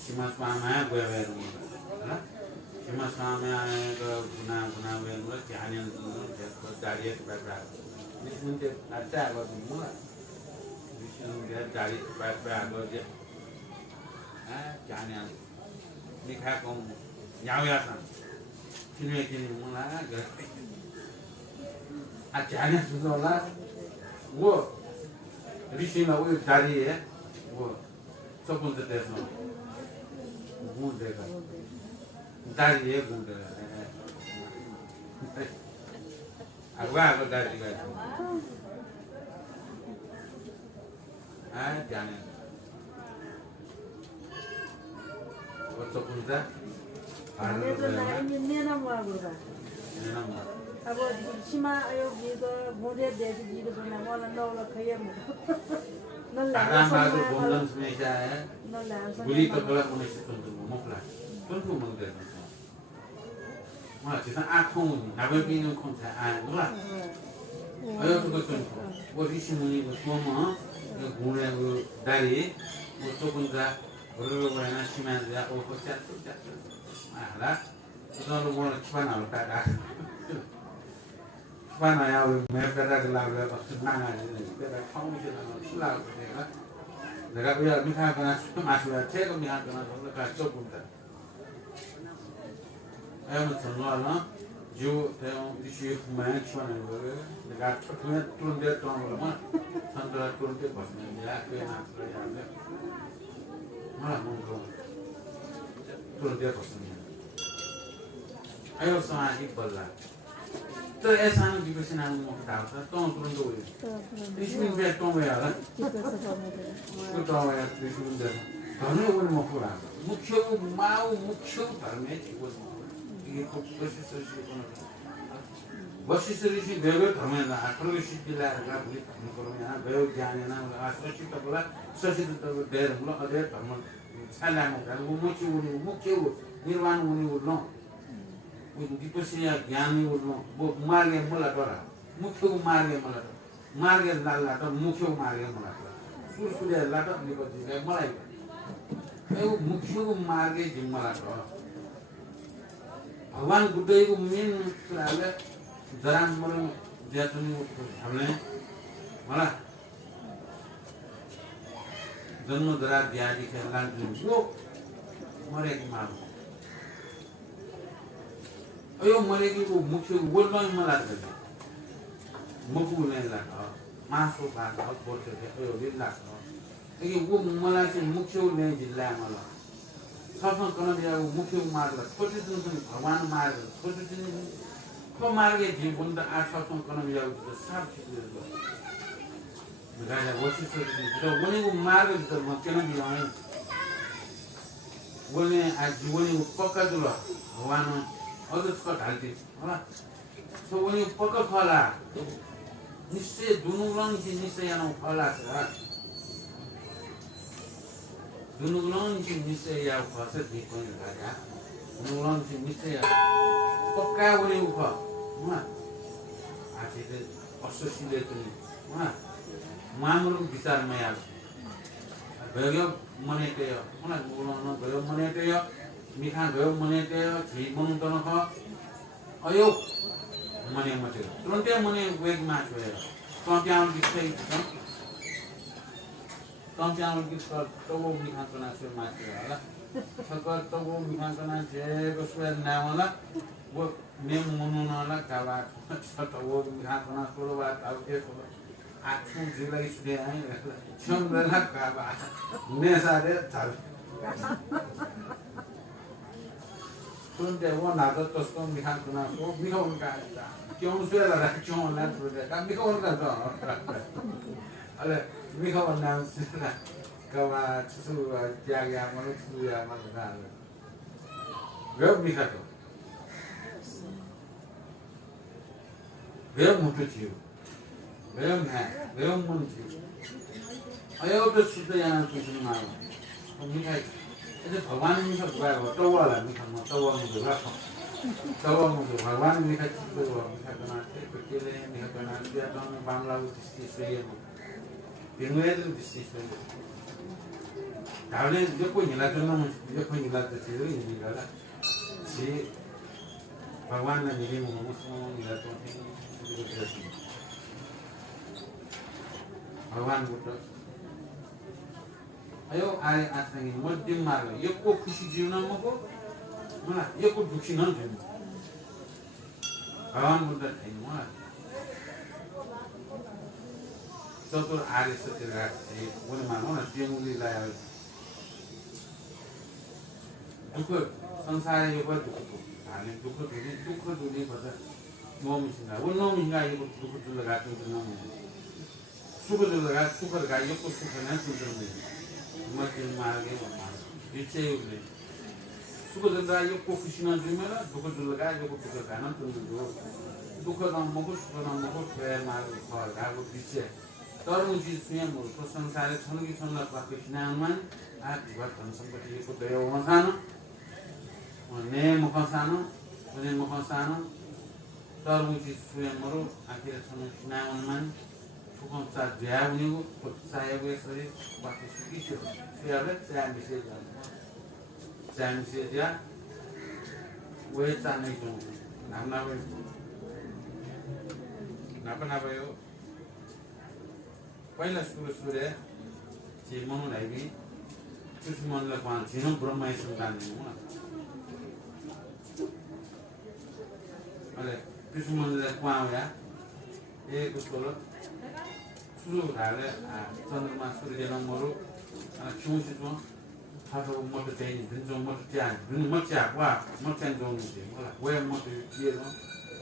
सीमास्वामा गएर होला सीमास्वामा आएको गुना गएर ध्यान यन्त्र जारिया बाबा ऋषि मुनि त्यो अच्छा आको होला ऋषि मुनि जारी बाबा आको जे ध्यान यन्त्र लिखा कौन यावया सन किने मुला गए ध्यान सुनो होला वो ऋषि में वो जारी है वो सब कुछ देश में घूम देगा जारी है घूम देगा अगवा अगवा जारी का ध्यान वो सब कुछ अब सीमा यो गीतो गुडे देती गीतो बना वाला नौला खैया मु नल्ला बाबू बोलन में क्या है गुली तो बड़ा होने से तुम मोकला तुम मंगते हो वहाँ जितना आँखों नावे भी नहीं खोलता है बोला अयो तो तुम वो ऋषि मुनि को तुम घूमने वो दारी वो तो कुंजा रोलो बना सीमा दिया वो को चाट आला तो लोग बोल छुपा ना होता है Mana ya mereka dah gelap dah pasti mana ni, mereka kaum macam mana silau mereka. Mereka punya mereka kena masuk aja, kau mereka kena mereka cukup pun tak. Ayam semua lah, jo ayam isi main cuma ni boleh. Mereka cuma turun dia mana, sandal turun dia pas ni dia kena masuk aja. Mana mungkin turun dia pas ni. Ayam sama ikbal lah. तो ऐसा ना depression आने में डालता तो तुरंत हो गई इसमें भी तो मैं यार तो तो मैं इसमें दे हमने वो मौका मुख्य माउ मुख्य धर्म है वो ये को वशिष्ठ ऋषि देव धर्म है ना अठर ऋषि पिला रखा बोली धर्म करो यहाँ देव ज्ञान है ना आश्रय तो बोला सचित तो देव बोला अधे धर्म छाला में वो मुख्य निर्वाण मुनि बोलो डिप्रेसन या ज्ञानी वो मार्गे मला डरा मुख्य मार्गे मला मार्गे लाला तो मुख्य मार्गे मला सुरसुरे लाटा निपति है मलाई यो मुख्य मार्गे जिम्मला डरा भगवान बुद्धले को मेन कुराले जरान मरन ज्यातुनी हामीले मला जन्म जरा ब्याधि खेला वो मरे की मार अयो मरे की वो मुख्य बोलना ही मरा देते मुख्य नहीं लगा मासो बात और बोलते थे अयो भी लगा लेकिन वो मला से मुख्य नहीं जिला मला सब करना दिया वो मुख्य मार लगा छोटे दिन तो भगवान मार छोटे दिन को मार के जीवन तो आज सब करना दिया वो सब चीज़ है राजा वशिष्ठ तो बोले वो मार के तो मक्केना दिया है बोले आज जीवन वो पक्का दूल्हा भगवान अदर उसका ढालते होला सो वो पक्का फला निश्चय दोनों रंग से निश्चय ना फला था दोनों रंग से निश्चय या फसे ठीक होने लगा दोनों रंग से निश्चय पक्का वो नहीं उठा ना आज ये असोसिएट तो नहीं ना मामलों विचार में यार गयो मने के यो ना बोलना गयो मने के यो मिठा गयो मने के यो ठीक बनूं तो ना खा अयो मने मचे तुरंते मने वेग मैच हुए तो क्या हम किससे तो क्या हम किसका तो वो मिठा करना से मैच हुआ सकर तो वो मिठा करना से उसमें नाम वाला वो नेम मनो नाला काला तो वो मिठा करना सोलो बात अब के सोलो आँखों जिला इसलिए आए चंद बेला काला ने सारे चल तुरंते वो नाटक तो उसको मिठा करना वो मिठा उनका क्यों उसे लगा क्यों ना तो देखा मिठा उनका तो अरे 미가 원나는 쓰라 그와 추수가 야야만 추수야만 나는 왜 미가도 왜 못지요 왜 못지요 아여도 수도야는 좀 나요 미가 이제 भगवान मिखा गयो तवाला मिखा म तवा मुजो राखो तवा मुजो भगवान मिखा चितो मिखा कना केले मिखा कना दिया त बांग्ला दृष्टि से बिंगले दृष्टि से 다음에 이제 꼭 일하잖아 이제 꼭 일할 때 제일 일하라 지 भगवान ने मेरी मुझे मिला तो भगवान बोलता अयो आए आसंगी मध्यम मार्ग ये को खुशी जीवन में को ना ये को दुखी ना जीवन भगवान बोलता है ना चतुर आर्य सत्य रास्ते वो मानो ना जीवनी लाया दुख संसार ये बात दुख दूरी बता नौमिंगा वो नौमिंगा ये दुख जो लगाते हैं नौमिंगा सुख जो लगा सुख लगा ये को सुख ना सुख नहीं मत मार्गे पीछे उगले सुख जो लगा ये को खुशी ना जो मेरा दुख जो लगा ये को दुख गाना तुम जो दुख ना मको सुख ना मको फेर मार्ग फल गागो पीछे तर मुझे स्वयं तो संसार छन की छन लगा कृष्ण अनुमान आज बात हम संपत्ति ये को दया वसाना ने मुखसानो तर मुझे स्वयं मरो आखिर छन कृष्ण अनुमान सुखम सा जावनी को सायवे सरी बाकी सुखी से यारे चाम से जा वे चाने जो नामना वे नापना भयो पहिला सुरे जे मनु लाइबी कुछ मन ला पान जिनो ब्रह्मा संतान हो अले कुछ मन ला पाया ए कुछ बोलो सुरु हाले चन्द्रमा सूर्य नमरो क्यों से जो थाहा मत चाहिँ जुन मत चाहिँ जुन मत चाहिँ वा मत चाहिँ जोङ चाहिँ होला वे मत के हो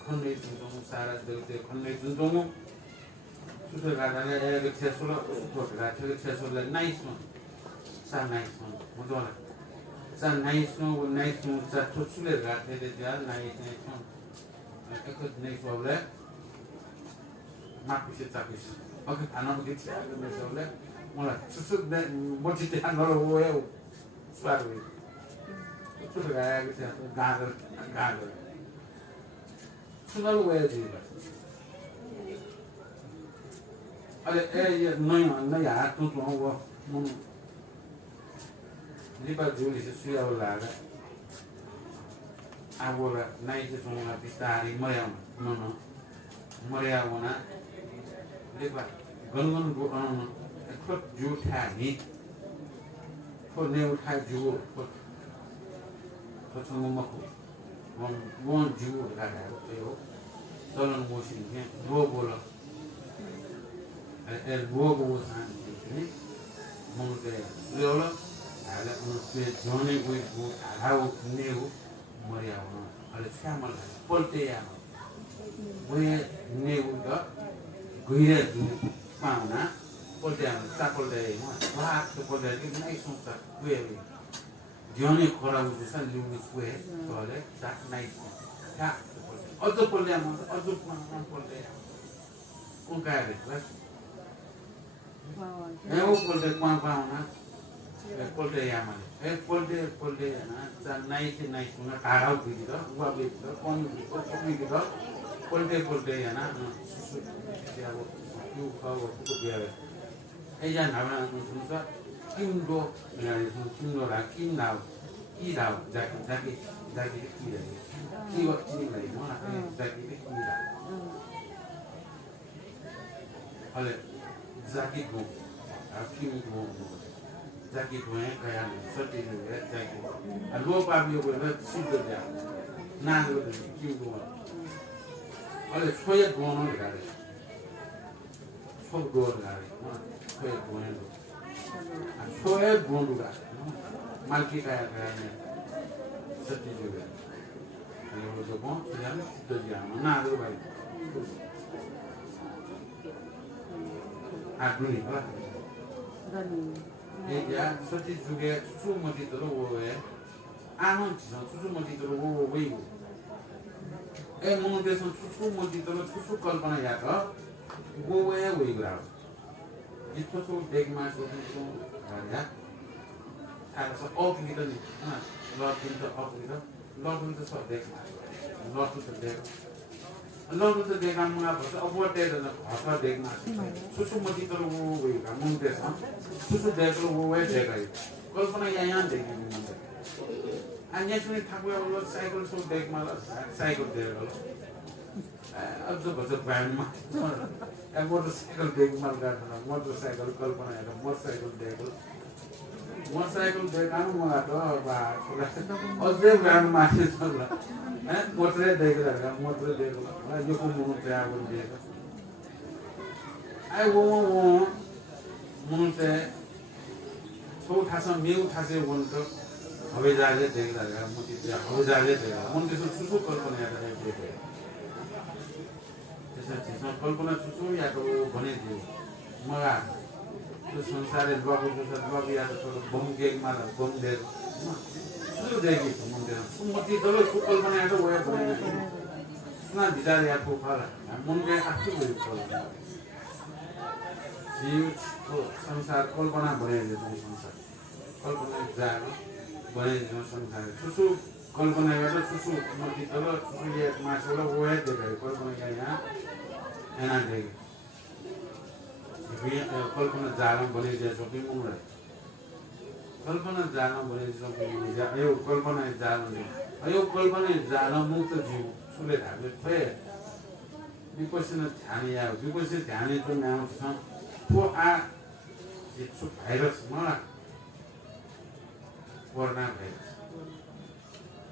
खन्ने जुन सारा देउते खन्ने जुन सुरु हाले एक छेसोला सुरु हाले छेसोला नाइस वन सा नाइस वन मजोला सा नाइस वन सा छुले हाले दिया नाइस वन एक नाइस वाले माकुसे चापिस ओके खाना में किसी आगे में चले मोला सुसुद ने मोची ते आंगलो वो है स्वाद हुई सुसुद गया किसी गागर सुनालू वो है जी बस अरे ये नया हाथ तो वो मन लिपा जोली से सुया वो लागा अब वो नहीं से सुना पिस्तारी मरिया वो ना देखा गंगन को खुद जो था नहीं खुद ने उठाया जो खुद संगम को वो जो लगा है वो तलन मोशन है वो बोला वो सान नहीं मुझे लोला आले उनसे जोने कोई वो आधाव ने वो मरिया वो आले श्यामल पलटे या वो ने वो का गहिरा पाउना पल्ट्याउन चापल्ट्याएमा वाक्क पल्ट्याएर कि नाइ सोच्छ गयो जिउने खराब हुँदैछ लिउने कुहे तले चाक नाइ ठ्याक अझ पल्ट्याउनु अझ पल्ट्यायो उकाएर यहाँ पल्टे पाउना पल्ट्यायामाले पल्टे होइन नाइ चाहिँ नाइ सुन ढाडा बिग्र उहाँ बिग्र पन्नु बिग्र पक्नी बिग्र पल्टे होइन अब यो खाओ तो बिया है ऐजा नामा सुन्छ किम्रो रा किन नाउ की राउ जाकी की रे की वक्ति नहीं हो ना जाकी की रा अले जाकी को किम को जाकी को है कया सटी है जाकी लो पाबियो को सिद्ध दिया ना लो किम को अले सोया गोनो रे सब डोर गाड़ी सोए बोने लो सोए बोलूँगा मालकी का है सच्ची जो है ये वो जो कौन सी जाने तो दिया ना दो भाई आदमी नहीं 얘야 서지 주게 추수 뭐지 들어 오에 아는 지선 추수 뭐지 들어 오 왜고 에 먹는 데서 추수 뭐지 들어 추수 걸거나 야가 오에 왜그라 이 추수 대기만 소도 아니야 알아서 어기더니 러든도 어기더 러든도 서대기 러든도 대고 러든도 대가 뭐가 벌써 어버 때는 가서 대기만 추수 뭐지 들어 왜가 먹는 데서 추수 대고 왜 대가 कल्पना यहाँ देखिनुहुन्छ अनि यसले ठाकुर साइकल सो देखमा साइकल दिएर अब त भन्छ भ्यानमा मोटरसाइकल देखमा गाड्छ मोटरसाइकल कल्पना हेर मोटरसाइकल देखाउनु मलाई त अझै भ्यान माथि छ ल मोटरै देखेर मोटरै देखेर यो को मुनु चाहिँ अब दिएको ai wo mun te so थासा मेउ थासे वनको हवेजाले देख्दा मुति हवेजाले देख्दा मन त्यसो सुसु कल्पना हेरेर देखे त्यसमा कल्पना सुसु याको भने दियो मगा त्यो संसारले बाबु जस्तो बाबु या त बम गेगमा बम दे सुसु देखि मन दे मुति दलो कल्पना हेरेर वया भने सुना विचार याको फला मन के आखि भयो कल्पना जीव संसार कल्पना बनाइदियो संसार कल्पना जानो बनाइदियो संसार सुसु कल्पना गरेर सुसु मति तल सुसुले माछोला ओया देखायो कल्पना यहाँ एना देख्यो कल्पना जानो बनाइदियो सबै मुङलाई कल्पना जानो बनाइदियो सबै यो कल्पना जानो यो कल्पना जानो मुक्त जीव सुले धाले थे विपसन ध्यान या विपसन ध्यान तो नाम छ तो आ it's a virus mana corona virus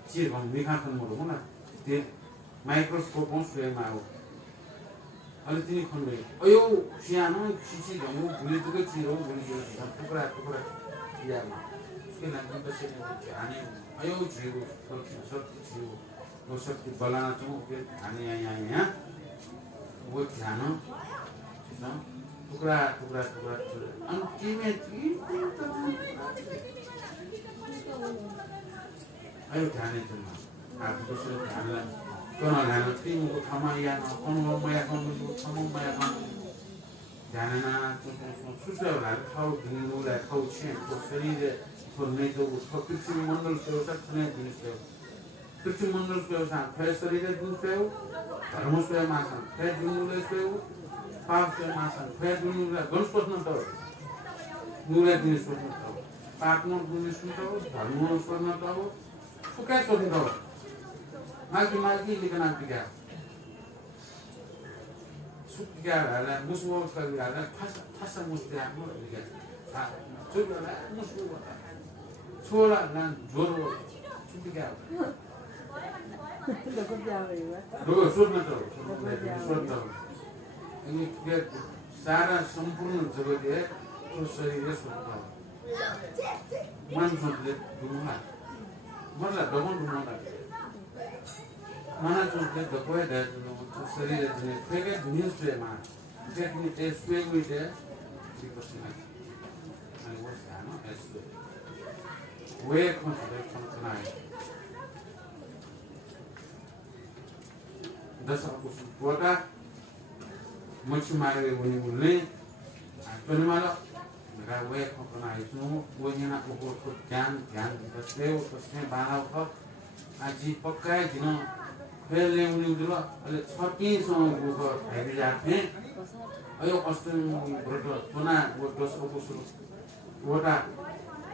chỉ bằng mấy khăn thân một đúng không thì microscope cũng suy mà ở đây không được ayo siano chỉ đồng buli tu cái chỉ đồng buli gì đó tukra ya mà cái này chúng ta sẽ anh ayo chỉ có sắp chỉ có sắp thì balana chúng cái anh ya वो ध्यान टुकड़ा अंतिमे आयो ध्यान चुन आप दूसरे ध्यान ला कोन ध्यान तीन को थमाया न कोन मया कोन थमाया कोन ध्यान ना सुसु ला खाउ दिनु ला खाउ छे तो शरीर को नै तो पृथ्वी मंडल के साथ ने दिन से पृथ्वी मंडल के साथ फिर शरीर दिन से धर्म से मासन फिर दिन से पाप से मासन फिर दिन गणपत न तो नुले दिन से तो पाप न दिन से तो धर्म से न तो फुका से तो मागी लेकिन आप क्या सुख क्या है मुस्लिम का क्या है फसा मुस्लिम है लेकिन छोड़ा मुस्लिम छोड़ा ना जोरो सुख क्या लोग सोचना तो ये सारा संपूर्ण जगत है तो शरीर सोचता मन सोचले दुनिया मतलब डबल दुनिया माना सोचले दकोए दे तो शरीर है फेंके दुनिया से मार फेंकने टेस्ट पे हुई है दिक्कत नहीं मैं वो जानो ऐसे वे कौन है दस पोटा मच्छी मारे वही बोलने तो नहीं मारा मेरा वे कौन है इसमें वो ये ना वो तो ध्यान दसले वो उसमें बाना हो आज ही पक्का है कि ना फिर ले उन्हें उधर अरे छठी समय वो तो है भी जाते हैं अयो कष्ट बरतो सुना वो दस को सुनो वो टा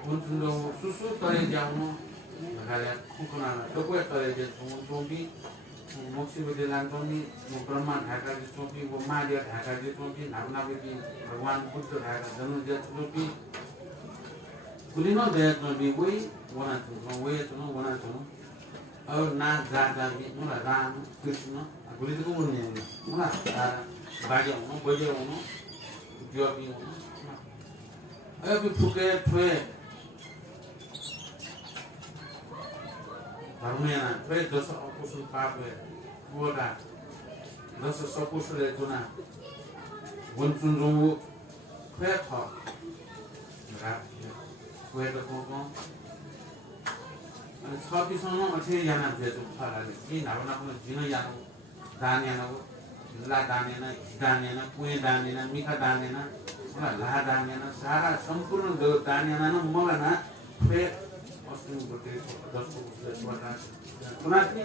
उन सुनो सुसु तरे जाऊँ मेरा कुकना तो कोई तरे जाऊँ तो भी मोक्षी बदे लांटोनी ब्रह्मा ढाका जिसोपी वो माया ढाका जिसोपी नामना बेटी भगवान बुद्ध ढाका जन्म जिसोपी कुलीनो देश में भी वही वना चुनो और ना जाता भी मुला राम कृष्ण कुली तो कौन नहीं है मुला बाजे उनो बजे उनो जोबी उनो अभी फुके फुए धर्मेना फिर दस अकुशल पाप है वो दा दस सकुशल है तो ना वंचुन जो फिर था गएर को अनि 26 मा अझै याना भेटो फलाले कि नाभना पनि जिन याना दान याना ला दानेन दानेन पुए दानेन मिखा दानेन ला दानेन सारा सम्पूर्ण दानेन न मगना पे अस्ति गोटे 10 को छोटा कुनाति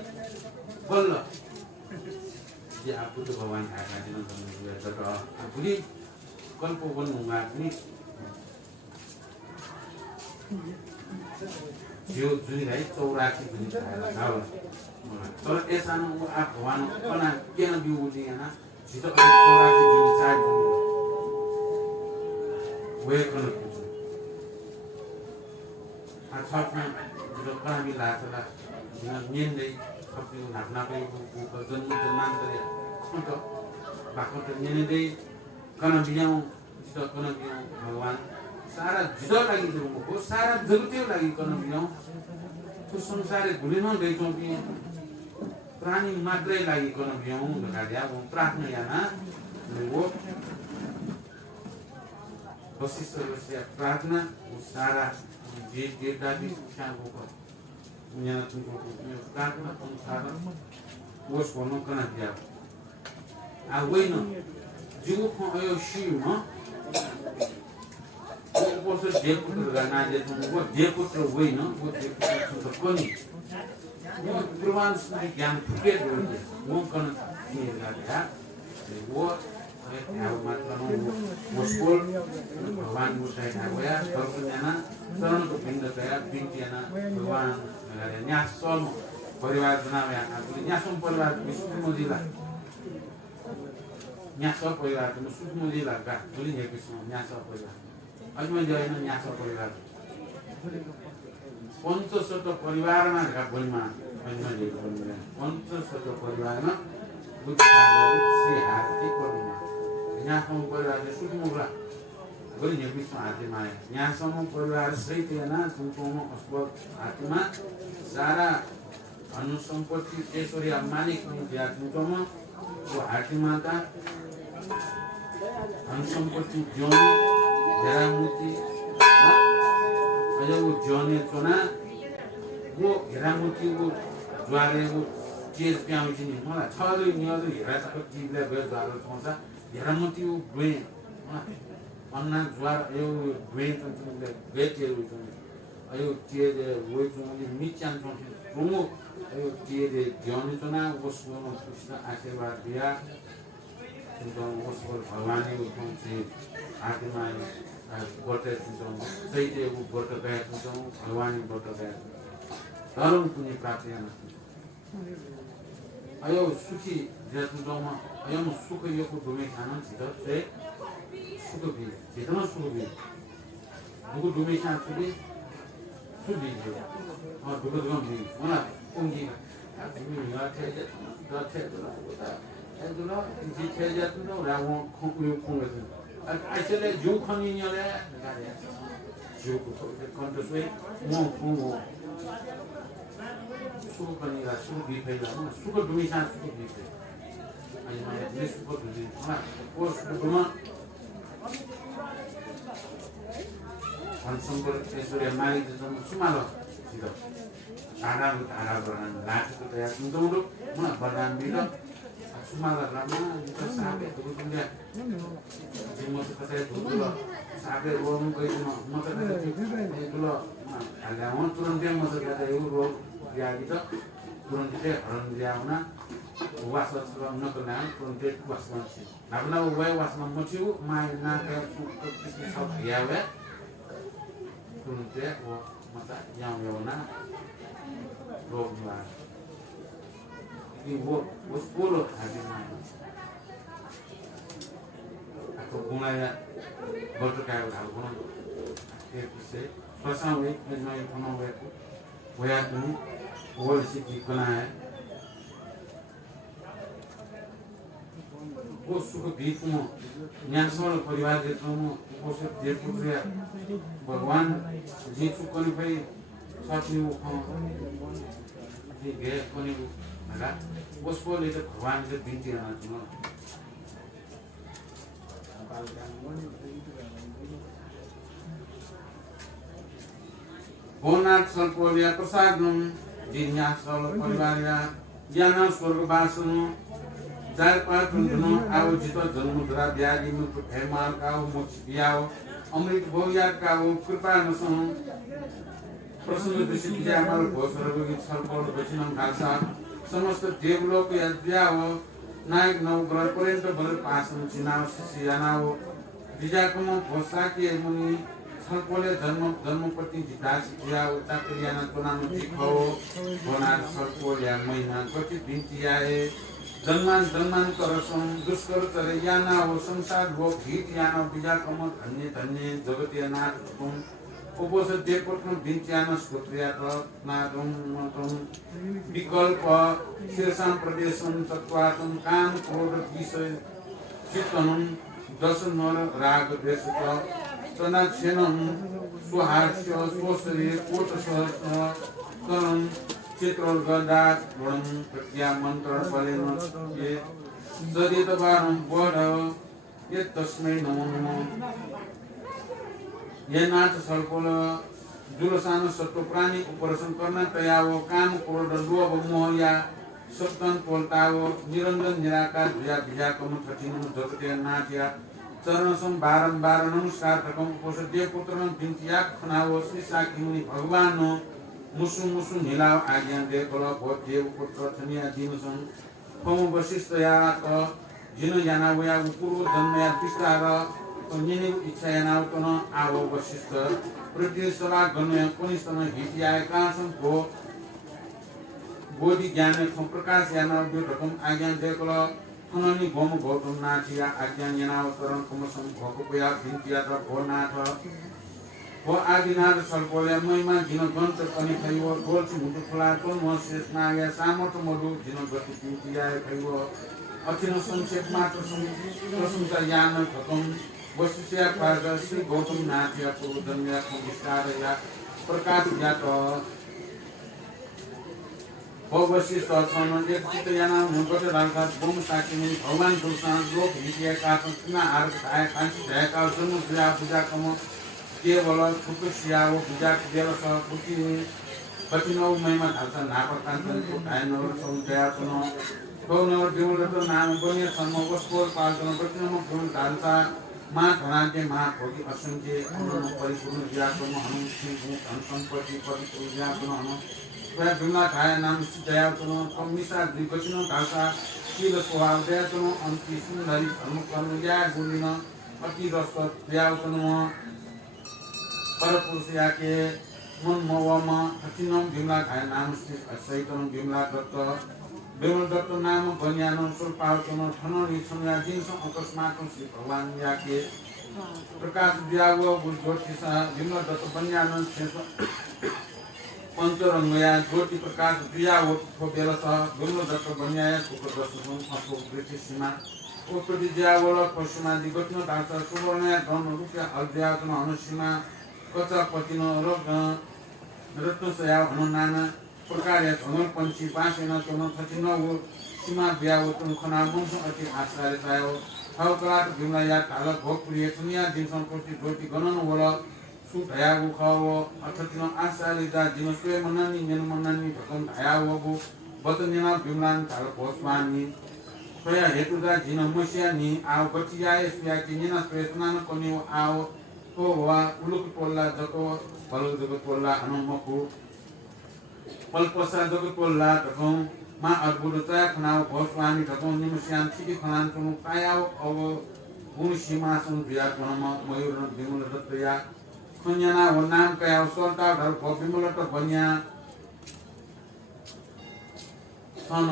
बल्ल जे आफू त भगवान आएका दिन तर आफूले कल्प बन्नुमा पनि यो जुनिलाई 84 पनि खायो तर एसानो आप भगवान बना केन बिउ उदिएना छिटो 84 जुनि चार वे कन आ छफमा जो कामी लासला जिन निन्दै कपि नाप्नापै को जन्म जन्मान्तरे खुट बाको त निन्दै कन बियाउ छिटो कन बियाउ भगवान सारा जिदो लागि दिनुको सारा जगतै लागि कन बियाउ तो संसार भुलिन गइछौं कि प्राणी मात्रै लागि कन बियाउ लगाया वो प्रार्थना याना वो वशिष्ठले प्रार्थना वो सारा जे देवदादी शानको को यहाँ तुमको प्रार्थना अनुसार वस भन्नु कन बिया आ वइन जिउ खो अयो शिव वो से देवपुत्र गाना जे वो देवपुत्र होइन वो देवपुत्र पनि वो प्रमाण से ज्ञान फुके वो कन नि लगा वो अब मतलब वो स्कूल भगवान मुसाई आया दर्शनजना शरणको पिण्ड गया बिन्तीजना भगवान लगाले न्यासम परिवार बनावे आफूले न्यासम परिवार सुखमय जिल्ला न्यासम परिवार सुखमय जिल्ला भोलि नेपिसम न्यासम परिवार अझमै जैन न्यासम परिवार पञ्चशत परिवारमा बोलमा अझमै पञ्चशत परिवारमा श्री हार्दिक परिवार न्यासम परिवार सुखमुला भोलि नेपिसम हातमा आए न्यासम परिवार सहित ना सुखम अस्पत हातमा सारा अनुसम्पत्ति ऐश्वर्य मालिक दिया सुखम वो हातीमाता अनुसम्पत्ति जोन हेरामुती अझ वो जोने चोना वो हेरामुती वो ज्वारे वो चेज प्याउँछ नि मलाई छदै नियदो हेरा त कतिले गयो ज्वारो छौँछ हेरामुती वो ग्वे अन्ना ज्वार यो ग्वे त बेचेर हुन्छ अयो चेज वो चाहिँ मिचान छौँ प्रोमो अयो चेज जोने चोना वो सोनो कृष्ण आशीर्वाद दिया तो वो भगवान ने उसको आत्मा बटे सही थे वो बट गए तो भगवान बट गए धर्म पुण्य प्राप्त अयो सुखी जतुमा अयो सुख यो को डुमे खाना छिटो से सुख भी जितना सुख भी दुगो डुमे खाना सुखी सुखी और दुगो भी मलाई पुंगी आदमी याथे दथे एदुला जिथे जातुनो रावो खोकुयो खोंगो आइसले जो खनिन्यले गाले जो को कन्टसवे मो खोंगो सुख खनिला सुख भी फैला सुख दुमिसा सुख भी आई माने ने सुख दुमि मा ओ सुखमा संसम्पर ऐश्वर्य मालिक जम सुमालो सिधो आडा बरन लाटको तयार सुन्दो म बरन बिलो सुमाला रामा निका साबे दुगुले जिमो कतै दुगुलो साबे रोम गइनो म त दुगुलो आगा म तुरन्त म त गदा यो रो यागी त तुरन्त हरन ल्याउना वासना नको ना तुरन्त वासना छ नाबना वे वासना मचिउ माय ना के किसी छ यावे तुरन्त वो मता याउना रोगमा वो स्कूल आदि my ako gunaya boto kayo da gono ke se façon wi me no kono we waya tu wo si ki kona hai वो सुख बीच में न्यासोल परिवार देता हूँ वो सब देख पुत्र भगवान जी सुख कोनी भाई साथी वो खाओ जी गए कोनी वो ना वो स्पोल इधर भगवान से बिंती आना चुनो भोनाथ सल्पोलिया प्रसादम जिन्या सल परिवारिया ज्ञान स्वर्गवासनु जायपात हुनु आउ जित जन्मुद्रा ब्यारी मुख हेमाल काउ मोक्ष बियाओ अमृत भोग्या काउ कृपा नसनु प्रसन्न दृष्टि आमाल भोसरगि छलफल बचिनम खालसा समस्त देवलोक याद्याओ नायक नौ ग्रह पर्यन्त बल पासन चिनाव सियानाओ विजाकम भोसाकी मुनि छलफले जन्मपति जितास जियाओ ताकरियाना तोनाम दिखो भोनार छलफल्या महिमा कति बिन्तियाए जन्मान करसम दुष्कर चरे याना हो संसार हो भीत याना विजाकम धन्य धन्य जगतीय नाथ तुम उपस देवपत्न बिन्त्यान स्कोत्रियात नादम मतम विकल्प शीर्षाम प्रदेशम तत्वातम काम क्रोध विषय चित्तनम दश नर राग द्वेषत तनाक्षेनम स्वहास्य स्वशरीर कोट सहस्र करम चित्रोल गदा गुणम प्रत्या मंत्र फलेन ये जदित वारम बढ ये तस्मै नमो नमः ये नाच सल्पोल जुलसानो सत्व प्राणी उपरसन गर्न तयावो काम क्रोध लोभ मोह या सप्तन पोल्तावो निरंजन निराकार भिया भिया कम थटिनु जगते नाच या चरणसम बारंबार नमस्कार तकम पोष देव पुत्रन बिन्तिया खनावो श्री साकिमुनि भगवान मुसु मुसु हिलाव आज्ञा देवल भो देव पुत्र थनिया दिनुसं फम वशिष्ठया त जिन याना वया पूर्व जन्मया विस्तार निनि इच्छा यानावतन आवो वशिष्ठ प्रति सभा गण्य कोनिस्तन हिटियाय कासं भो बोधि ज्ञान प्रकाश याना रकम आज्ञा देवल थननि गोम गौतम नाथिया आज्ञा यानावतरण कमसं भोकपया भिन्तिया त भोनाथ हो आदिनाथ सल्पोल्या महिमा जिन गन्त पनि खैव गोल्छु मुटु खुला तोल म शेष नाया सामर्थ मधु जिन गति भिन्तिया खैव अथिन संक्षेप मात्र प्रशंसा यान खतम वशिष्ठया पार्ग श्री गौतम नाथिया पूर्व जन्मया विस्तार या प्रकाश ज्ञात वशिष्ठ छन् एक चित्त याना हुनबाट राखा बोम साकिने भगवान तुलसान लोक हिटिया कासन सुना हार खाए कान्छी भएका जन्म पूजा पूजा कम केवल फुकुसियाओ पूजा देवस पुति कतिनौ महिमा धाल्छ नापर कान्छनको धायनवर सौजयातन कौनवर देवलतो नाम बन्य सम्म वस्कोर पाल्छन कतिनौ गुण धाल्छ मा धनान्ते मा भोगी असंख्य अनन परिपूर्ण ज्ञातम हनु सिंह धन सम्पत्ति पवित्र ज्ञातम हनु वया बिमला खाय नाम दयातन कमिसा द्विकचिन धाल्छ शील स्वभाव दयातन अन्ति सुन्दरी धर्म कर्म या गुणिन अति रस दयातन परपुरुष याके मन मवम हचिनम बिमला खाय नाम सहितम बिमला दत्त बिमल दत्त नाम बन्यान सुरपावतन थननि छमया दिनस अकस्मात श्री भगवान याके प्रकाश दियाव ज्योतिष बिमल दत्त बन्यान शेष पंचरंगया ज्योति प्रकाश दियाव बेलस बिमल दत्त बन्याय कुकदर्शन अशोक ब्रिटिश सीमा उत्पत्ति दियावल पशुमादि गतिन धार्थ सुवर्णया धन रुपया अध्यात्म अनुसीमा कचा पतिन रत्नसया हनुनाना प्रकार झमल पंची बाँसेन चौन थचिन सीमा ब्यावतन खना मुंस अति आश्रय चायो हवकलाट बिमला या ताल भोग प्रिय सुनिया दिन संकोटी ज्योति गणन वल सुधयागु खव अथतिन आश्रय जा दिन स्वय मननी मेन मननी भकम धयावगु वचनिना बिमलान ताल भोस्वानी स्वय हेतुदा जिन मसिया नि आव बचिया एसया किनिना स्वेतनान कनि आव तो वा उलुक पोल्ला जतो पलु जगत पोल्ला हनुमकु पल्पसा जगत पोल्ला तकौ मा अद्भुत तया खनाव भोस्वानी तकौ निमस्यान छिति खनान तुनु कायाव अब गुण सीमा सं बिया गणम मयूर बिमल दत्तया खन्याना व नाम कायाव सरता धर बिमल त बन्या सन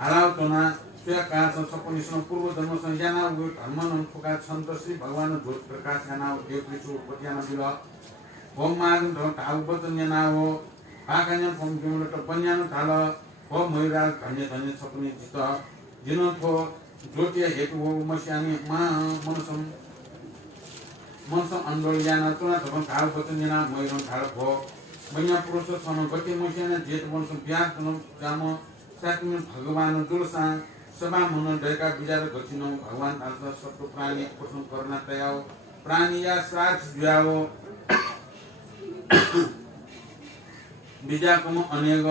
हालाव तना स्वयकार सपनिसन पूर्व जन्म संज्ञाना उयो धर्मन फुका छन्त श्री भगवान ज्योत प्रकाश याना देव कृष्ण उपत्याना बिल भोम मार्ग ढाउ वचन याना हो आकान्य फम बिमल त बन्यान थाल हो मयूरा धन्य धन्य सपनि जित जिन थो ज्योतिया हेतु हो मस्यानी मा मनसम अंडोल याना तुना धर्म ढाउ वचन याना मयूरन थाल भो बन्या पुरुष छन गति मस्याना जेत वंश ब्याज तन जाम साकिन भगवान तुलसा सभा मन डयका विचार गचिनो भगवान आल्सा सत्व प्राणी पोषण करना तयाओ प्राणी या साथ जुयाओ बिजाकम अनेक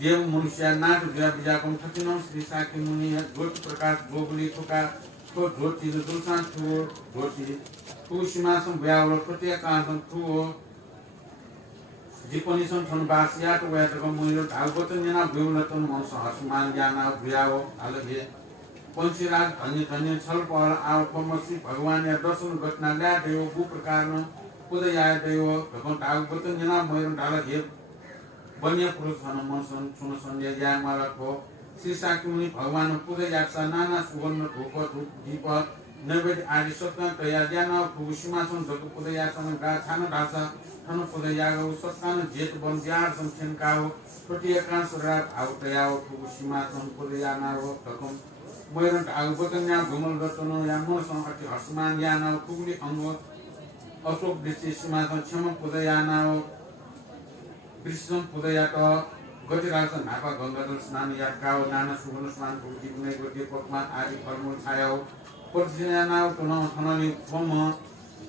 देव मनुष्य नाट जुया बिजाकम ठकिनम श्री साकी मुनि ज्योति प्रकाश गोगुली ठोका ठो ज्योति दुलसान ठो ज्योति ठो सीमासम ब्यावल प्रत्येकासम ठो जीपनिसम ठन बासिया तो वया तक मुनिरो ढालबचन जना बेउलतन मन हसमान ज्ञाना भुयाओ अलगे पंचराज धन्य धन्य छल पहल आव पमसी भगवान या दर्शन घटना ल्या देव भू प्रकार पूजा देव भगवान ढालबचन जना मेरो ढालगे बन्य पुरुष हन मनसन छुन संध्या या मालको श्री साकुनी भगवान पूजा याक्सा नाना सुवर्ण धूप धूप दीप नैवेद्य आदि सत्य तया ज्ञान फुसिमासन जग पूजा याक्सा गा छान ढासा ठन पूजा यागो सत्तान जेत बन ज्ञान संखेन काओ छोटी एकांश रात आउ तयाओ फुसिमासन पूजा यानाओ तकम मोयरन आउ बतन्या भूमल रतन या मनसन अति हसमान याना कुगली अंग अशोक दृष्टि सीमासन क्षम पूजा यानाओ कृष्ण पूजयात गतिरासन नापा गंगाजल स्नान याकाओ नाना सुवर्ण स्नान भूति गुणे गति पकवान आदि फलमूल छायाओ प्रतिनानाओ तन थननि फम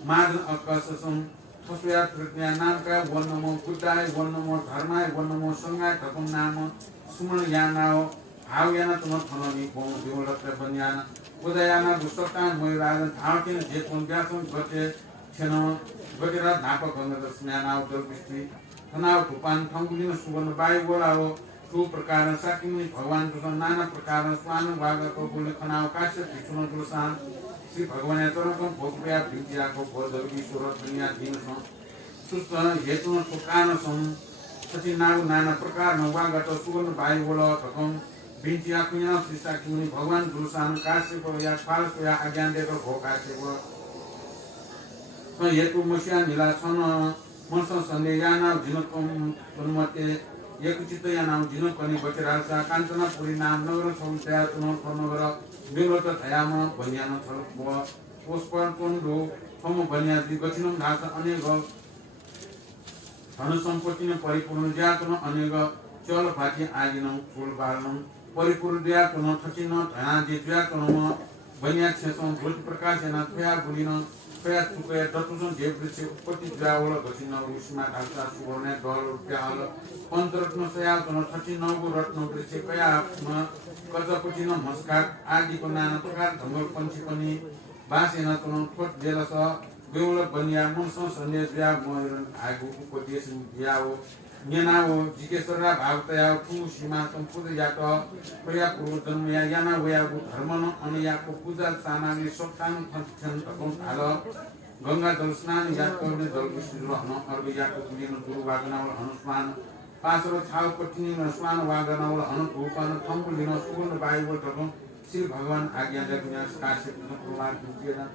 मादन अकससम फसुया तृतीया नामका वन्नमो कुटाय वन्नमो धर्माय वन्नमो संगाय धकम नाम सुमन यानाओ भाव याना तन थननि फम देवलत्र बन्याना पूजयाना दुष्टता मोय राजन धावकिन जेतवन व्यासन गते छन गतिरा नापा गंगाजल स्नानाओ जलबिस्ती तनाव ठुपान ठंगुलिन सुवर्ण बाई बोलाओ ठु प्रकार साकिमुनि भगवान तुस नाना प्रकार स्वान भागको बोले खनाव काश्य भिक्षुन तुलसान श्री भगवान चरणकम भोगप्रिया भिन्तियाको भोजल ईश्वर दुनिया दिन सुस्त हेतुन ठुकान सम सति नाउ नाना प्रकार नवागत सुवर्ण बाई बोला ठकम भिन्तिया कुना श्री साकिमुनि भगवान तुलसान काश्यको या फालस या अज्ञान देको भो काश्यको हेतु मसिया निला छन मनसन संदेह याना जिनकम अनुमते यकुचित याना जिनकनि बचरासा काञ्चनपुरी नाम नगर समुदाय तुन नगर बेलत थयाम बन्यान छल पुष्पन कोन्दो थम बन्या दि गछिनम धास अनेक धन सम्पत्ति न परिपूर्ण ज्यातन अनेक चल भाति आगिन फूल बालन परिपूर्ण ज्यातन थचिन धना दि ज्यातन बन्या छसम भूत प्रकाश याना थया बुलिन कया चुकया दतुसन देवृक्ष उत्पत्ति जावल गसिन उष्मा ढालसा सुवर्ण दल रुपयाल पञ्चरत्न सयातन 39 रत्न वृक्ष कया कजपचिन मस्काट आदिको नाना प्रकार ढङ्गल पंक्षी पनि बासेन तन थोट जेलस बेउल बनिया मनस सन्देश या मयरन आगु उपदेश याओ नेनाओ जिकेश्वरा भावतया फु सीमा सम्पूर्ण यात कया पूर्व जन्म या याना वयागु धर्मन अनि याको पूजा सामाग्री सप्तान खन्छन तकम हाल गंगा जल स्नान या कौने जल विशुद्ध रहन अर्घ याको कुलिन दुरु वागनावल अनुस्मान पासरो छाव पटिनी स्नान वागनावल अनु धूपन थम्पु लिन सुवर्ण बाइबल तकम श्री भगवान आज्ञा जगन्या काश्य प्रमाण दिएन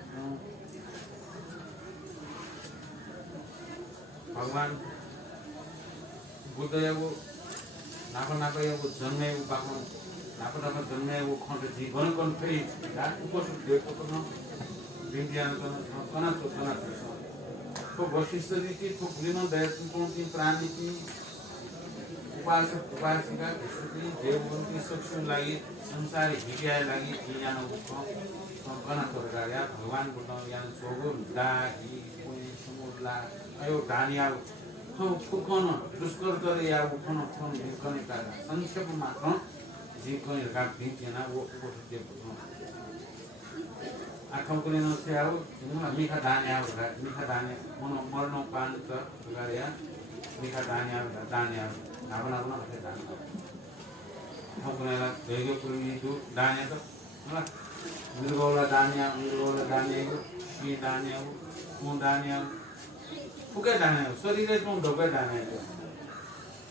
भगवान बुद्धयाको नापा याको जन्मेको बाखन नापा जन्मेको खण्ड जीवन कन फेरि उपसुख दिएको पनि विज्ञान कना तो वशिष्ठ रीति तो पुलिन दैत्य प्राणी की उपासक उपासिका स्थिति देवगुणकी सक्ष्म लागि संसार हिटिया लागि ज्ञान कना गरेर या भगवान बुद्ध ज्ञान सोगो दाही कोही समुद्ला अयो धानिया फुकन दुष्कर गरे या उठन उठन हिर्कने कारण संक्षेप मात्र जीवकने राख्ने थिएन वो उपसुख आठौँ कुनै नस्याउ मिठा धाने आउ मिठा धाने मर्न पान त गरे मिठा धाने आउ नाबना बना के धान आठौँ कुनैलाई धेगो पुरी दु धाने त ल मृगौला धाने सी धाने कुन धाने फुकै धाने शरीरै त ढोकै धाने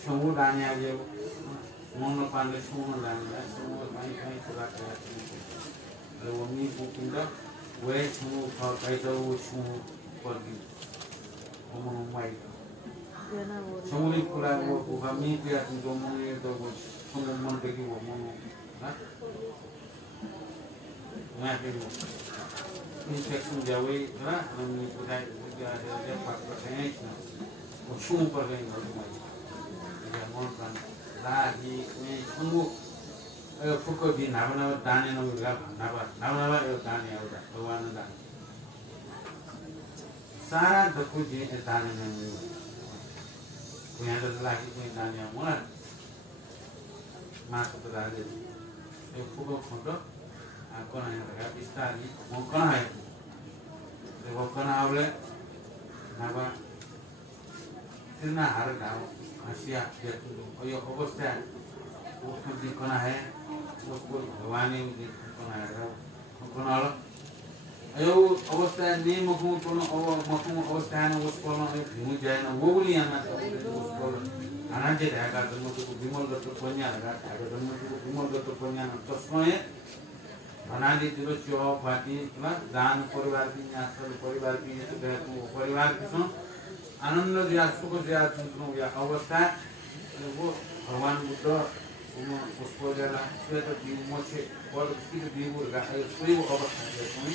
छौ धाने आयो मर्न पानले छौ धाने छौ पानी पानी कुरा र वनी बुकिङ द वे छौ फाइदा छौ पर्दि ओमन माइ छौले कुरा वो हामी पिया जो मने त छौ मन देखि वो मन ना माथि इन्फेक्सन जावे र अनि पुराइ पुरा पाक चाहिँ वो छौ पर्दै गर्नु या मन प्राण लागि छौ फुको भी नाबना दाने न उगा नाबना यो दाने एउटा भगवान दाने सारा दखु जे दाने न यहाँ त लागि पनि जाने मलाई मासु त राजे यो फुको खोटो कनाएगा बिस्तारी म कनाएको त्यो कनाउले नभए तिर्ना हार घाउ हँसिया यो अवस्था उसको दिन कनाए उसको भगवानी कनाएर कनाल यो अवस्था नि मखु कोनो मखु अवस्था न उसको न भिमु जाएन वो बोली आना उसको अनाजे ढाका त मको विमल गतो पन्या ढाका ढाका त मको विमल गतो पन्या न तस्मै अनाजे जुरो चो पाटी ल दान परिवार की आसल परिवार की परिवार की आनंद या सुख या सुनो या अवस्था वो भगवान बुद्ध उसको जला श्वेत दीव मोचे और उसकी दीव का कोई अवस्था है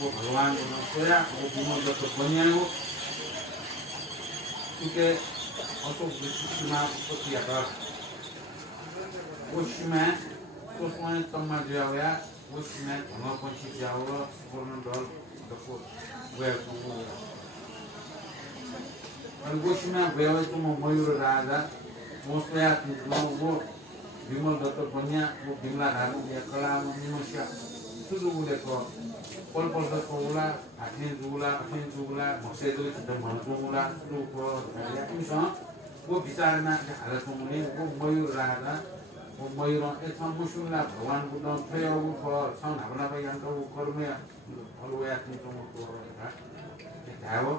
वो भगवान को सोया वो विमल गतो पन्या वो क्योंकि auto bisima usia ka usme usme tamma jawya usme thama panchi jawa porno dol dako we komo an usme we to mayur raja mosya no wo vimal dato panya wo bimla ragu ya kala manusia sudu ule ko pol pol da kola athin jugula mose do ta manula sudu ko ya kimsa वो विचार में हालत में वो मयूर राजा वो मयूर एक मुसुला भगवान बुद्ध थे वो पर सन अपना भाई अंतर वो कर में अलवाया थी तो वो क्या वो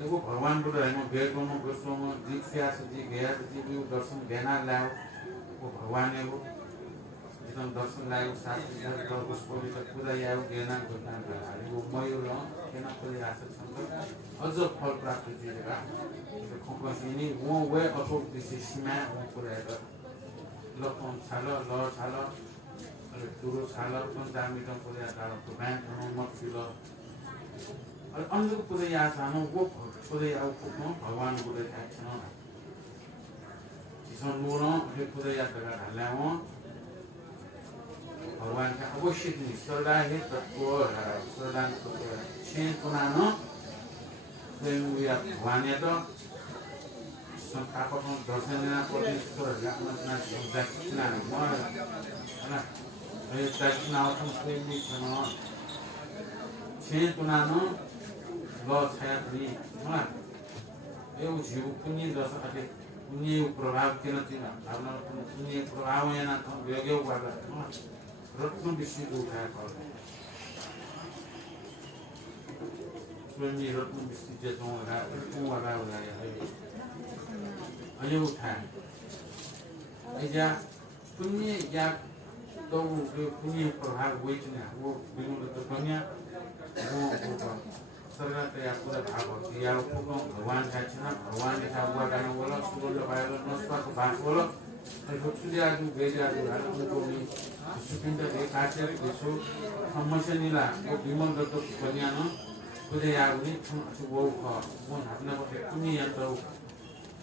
वो भगवान बुद्ध है वो बेर को गोस्वाम दीक्षा से जी गया से जी वो दर्शन देना लाओ वो भगवान है वो जितना दर्शन लाओ साथ में तो गोस्वाम जी का पूरा यार वो देना घटना करा वो मयूर लो देना पूरी आशा संकर अजब फल प्राप्त कीजिएगा कंपनी वो वे अशोक विशेषमा पुऱ्याएर लखन छाल लर छाल अनि दुरो छाल पञ्चामिटम पुऱ्याएर ब्याङ्क मक्सिल अनि अन्यको पुरै या सानो वो पुरै आउ पुग्नु भगवान पुरै थाक्छन् जिसन लोन हे पुरै या तगा हाल्याउ भगवान का अवश्य नि सरदा हे तत्व सरदा को छे कुनानो स्वयं या भगवान या त संस्थापकों दर्शनना प्रतिष्ठित लाग्न दक्षिणा हैन यो दक्षिणा आउथम स्वयंले छन छे तुनानो ल छाया पनि हैन यो जीव पुण्य दश अटे पुण्य प्रभाव किन थिन आफ्नो पुण्य प्रभाव yana त वेगयो गर्दा रत्न विश्व उठाए पर्छ स्वयंले रत्न विश्व जेतो वाला अयो उठा ऐजा पुण्य या तो पुण्य प्रभाव हुई ना वो बिल्कुल तो पुण्य वो सरकार तो या पूरा भाग होती है यार वो भगवान का चना भगवान ने था हुआ गाना बोला सुबह जब आया तो नस्ता को बात बोला और कुछ भी आदमी भेज आदमी आदमी उनको भी सुपिंग का एक आचार किसो समस्या नहीं ला वो विमल तो पुण्य ना खुदे यार उन्हें वो अपने को पुण्य यंत्र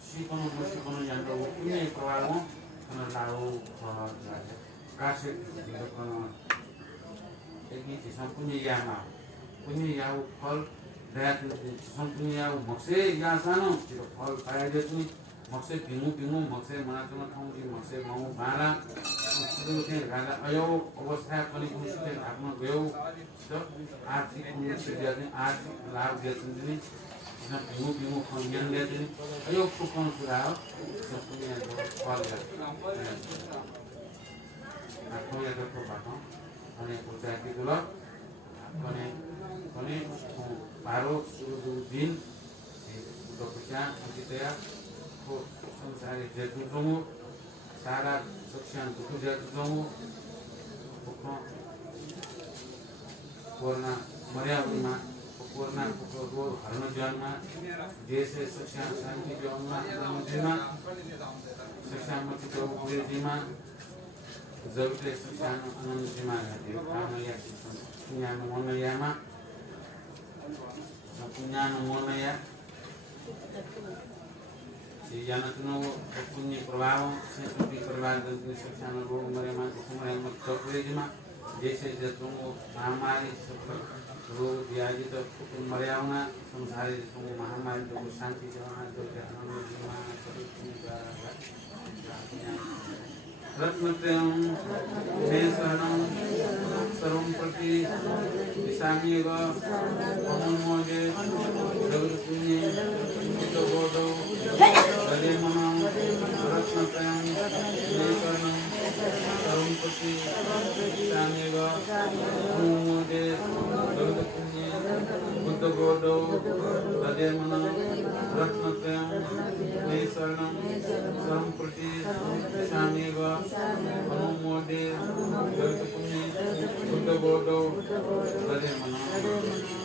सिकोनो मसिकोनो यंत्र वो पुण्य प्रभाव कना लाओ कासे कना एक चीज पुण्य यामा पुण्य याओ फल दया सम्पूर्ण याओ मक्से या सानो त्यो फल पाए जति मक्से पिङु मक्से मनाचमा ठाउँजी मक्से गाउँ बाला सुरुथे गाला अयो अवस्था पनि कुनै आफ्नो गयो आर्थिक उन्नति गर्ने आर्थिक लाभ दिने पिङु खन्यान दिने अयो कुकन कुरा हो सम्पूर्ण फल आफ्नो यताको बाटो अनि पुजाकी दुल अनि बारो सुरु दिन उदोपचा अतितया को संसारी जेतु जमु सारा सक्षान दुख जेतु जमु कोरोना मर्यादामा कोरोना को हरण जन्मा देश सक्षान शान्ति जन्मा अनुदिमा सक्षान मति को उदेदिमा जबले सक्षान अनुदिमा है कामया पुण्य मनयामा punya nomor ya yang itu no punya perlawan seperti perlawan dan seksama rumah mereka mereka terkait cuma desa jatuh ramai seperti रोग व्याधि त मर्याउना संसारी महामारी तो शान्ति जहाँ तो रत्नत्रयं मे शरणं सर्वं प्रति दिशाम्येव अहं मोदे जगत्पुण्ये बुद्धबोधौ तदे मनं रत्नत्रयं मे शरणं सर्वं प्रति दिशाम्येव अहं मोदे जगत्पुण्ये बुद्धबोधौ तदे मनं रत्नत्रयं मे शरणं सर्वं प्रति दिशाम्येव अनुमोदे जगत्पुण्ये बुद्धबोधौ तदे मनं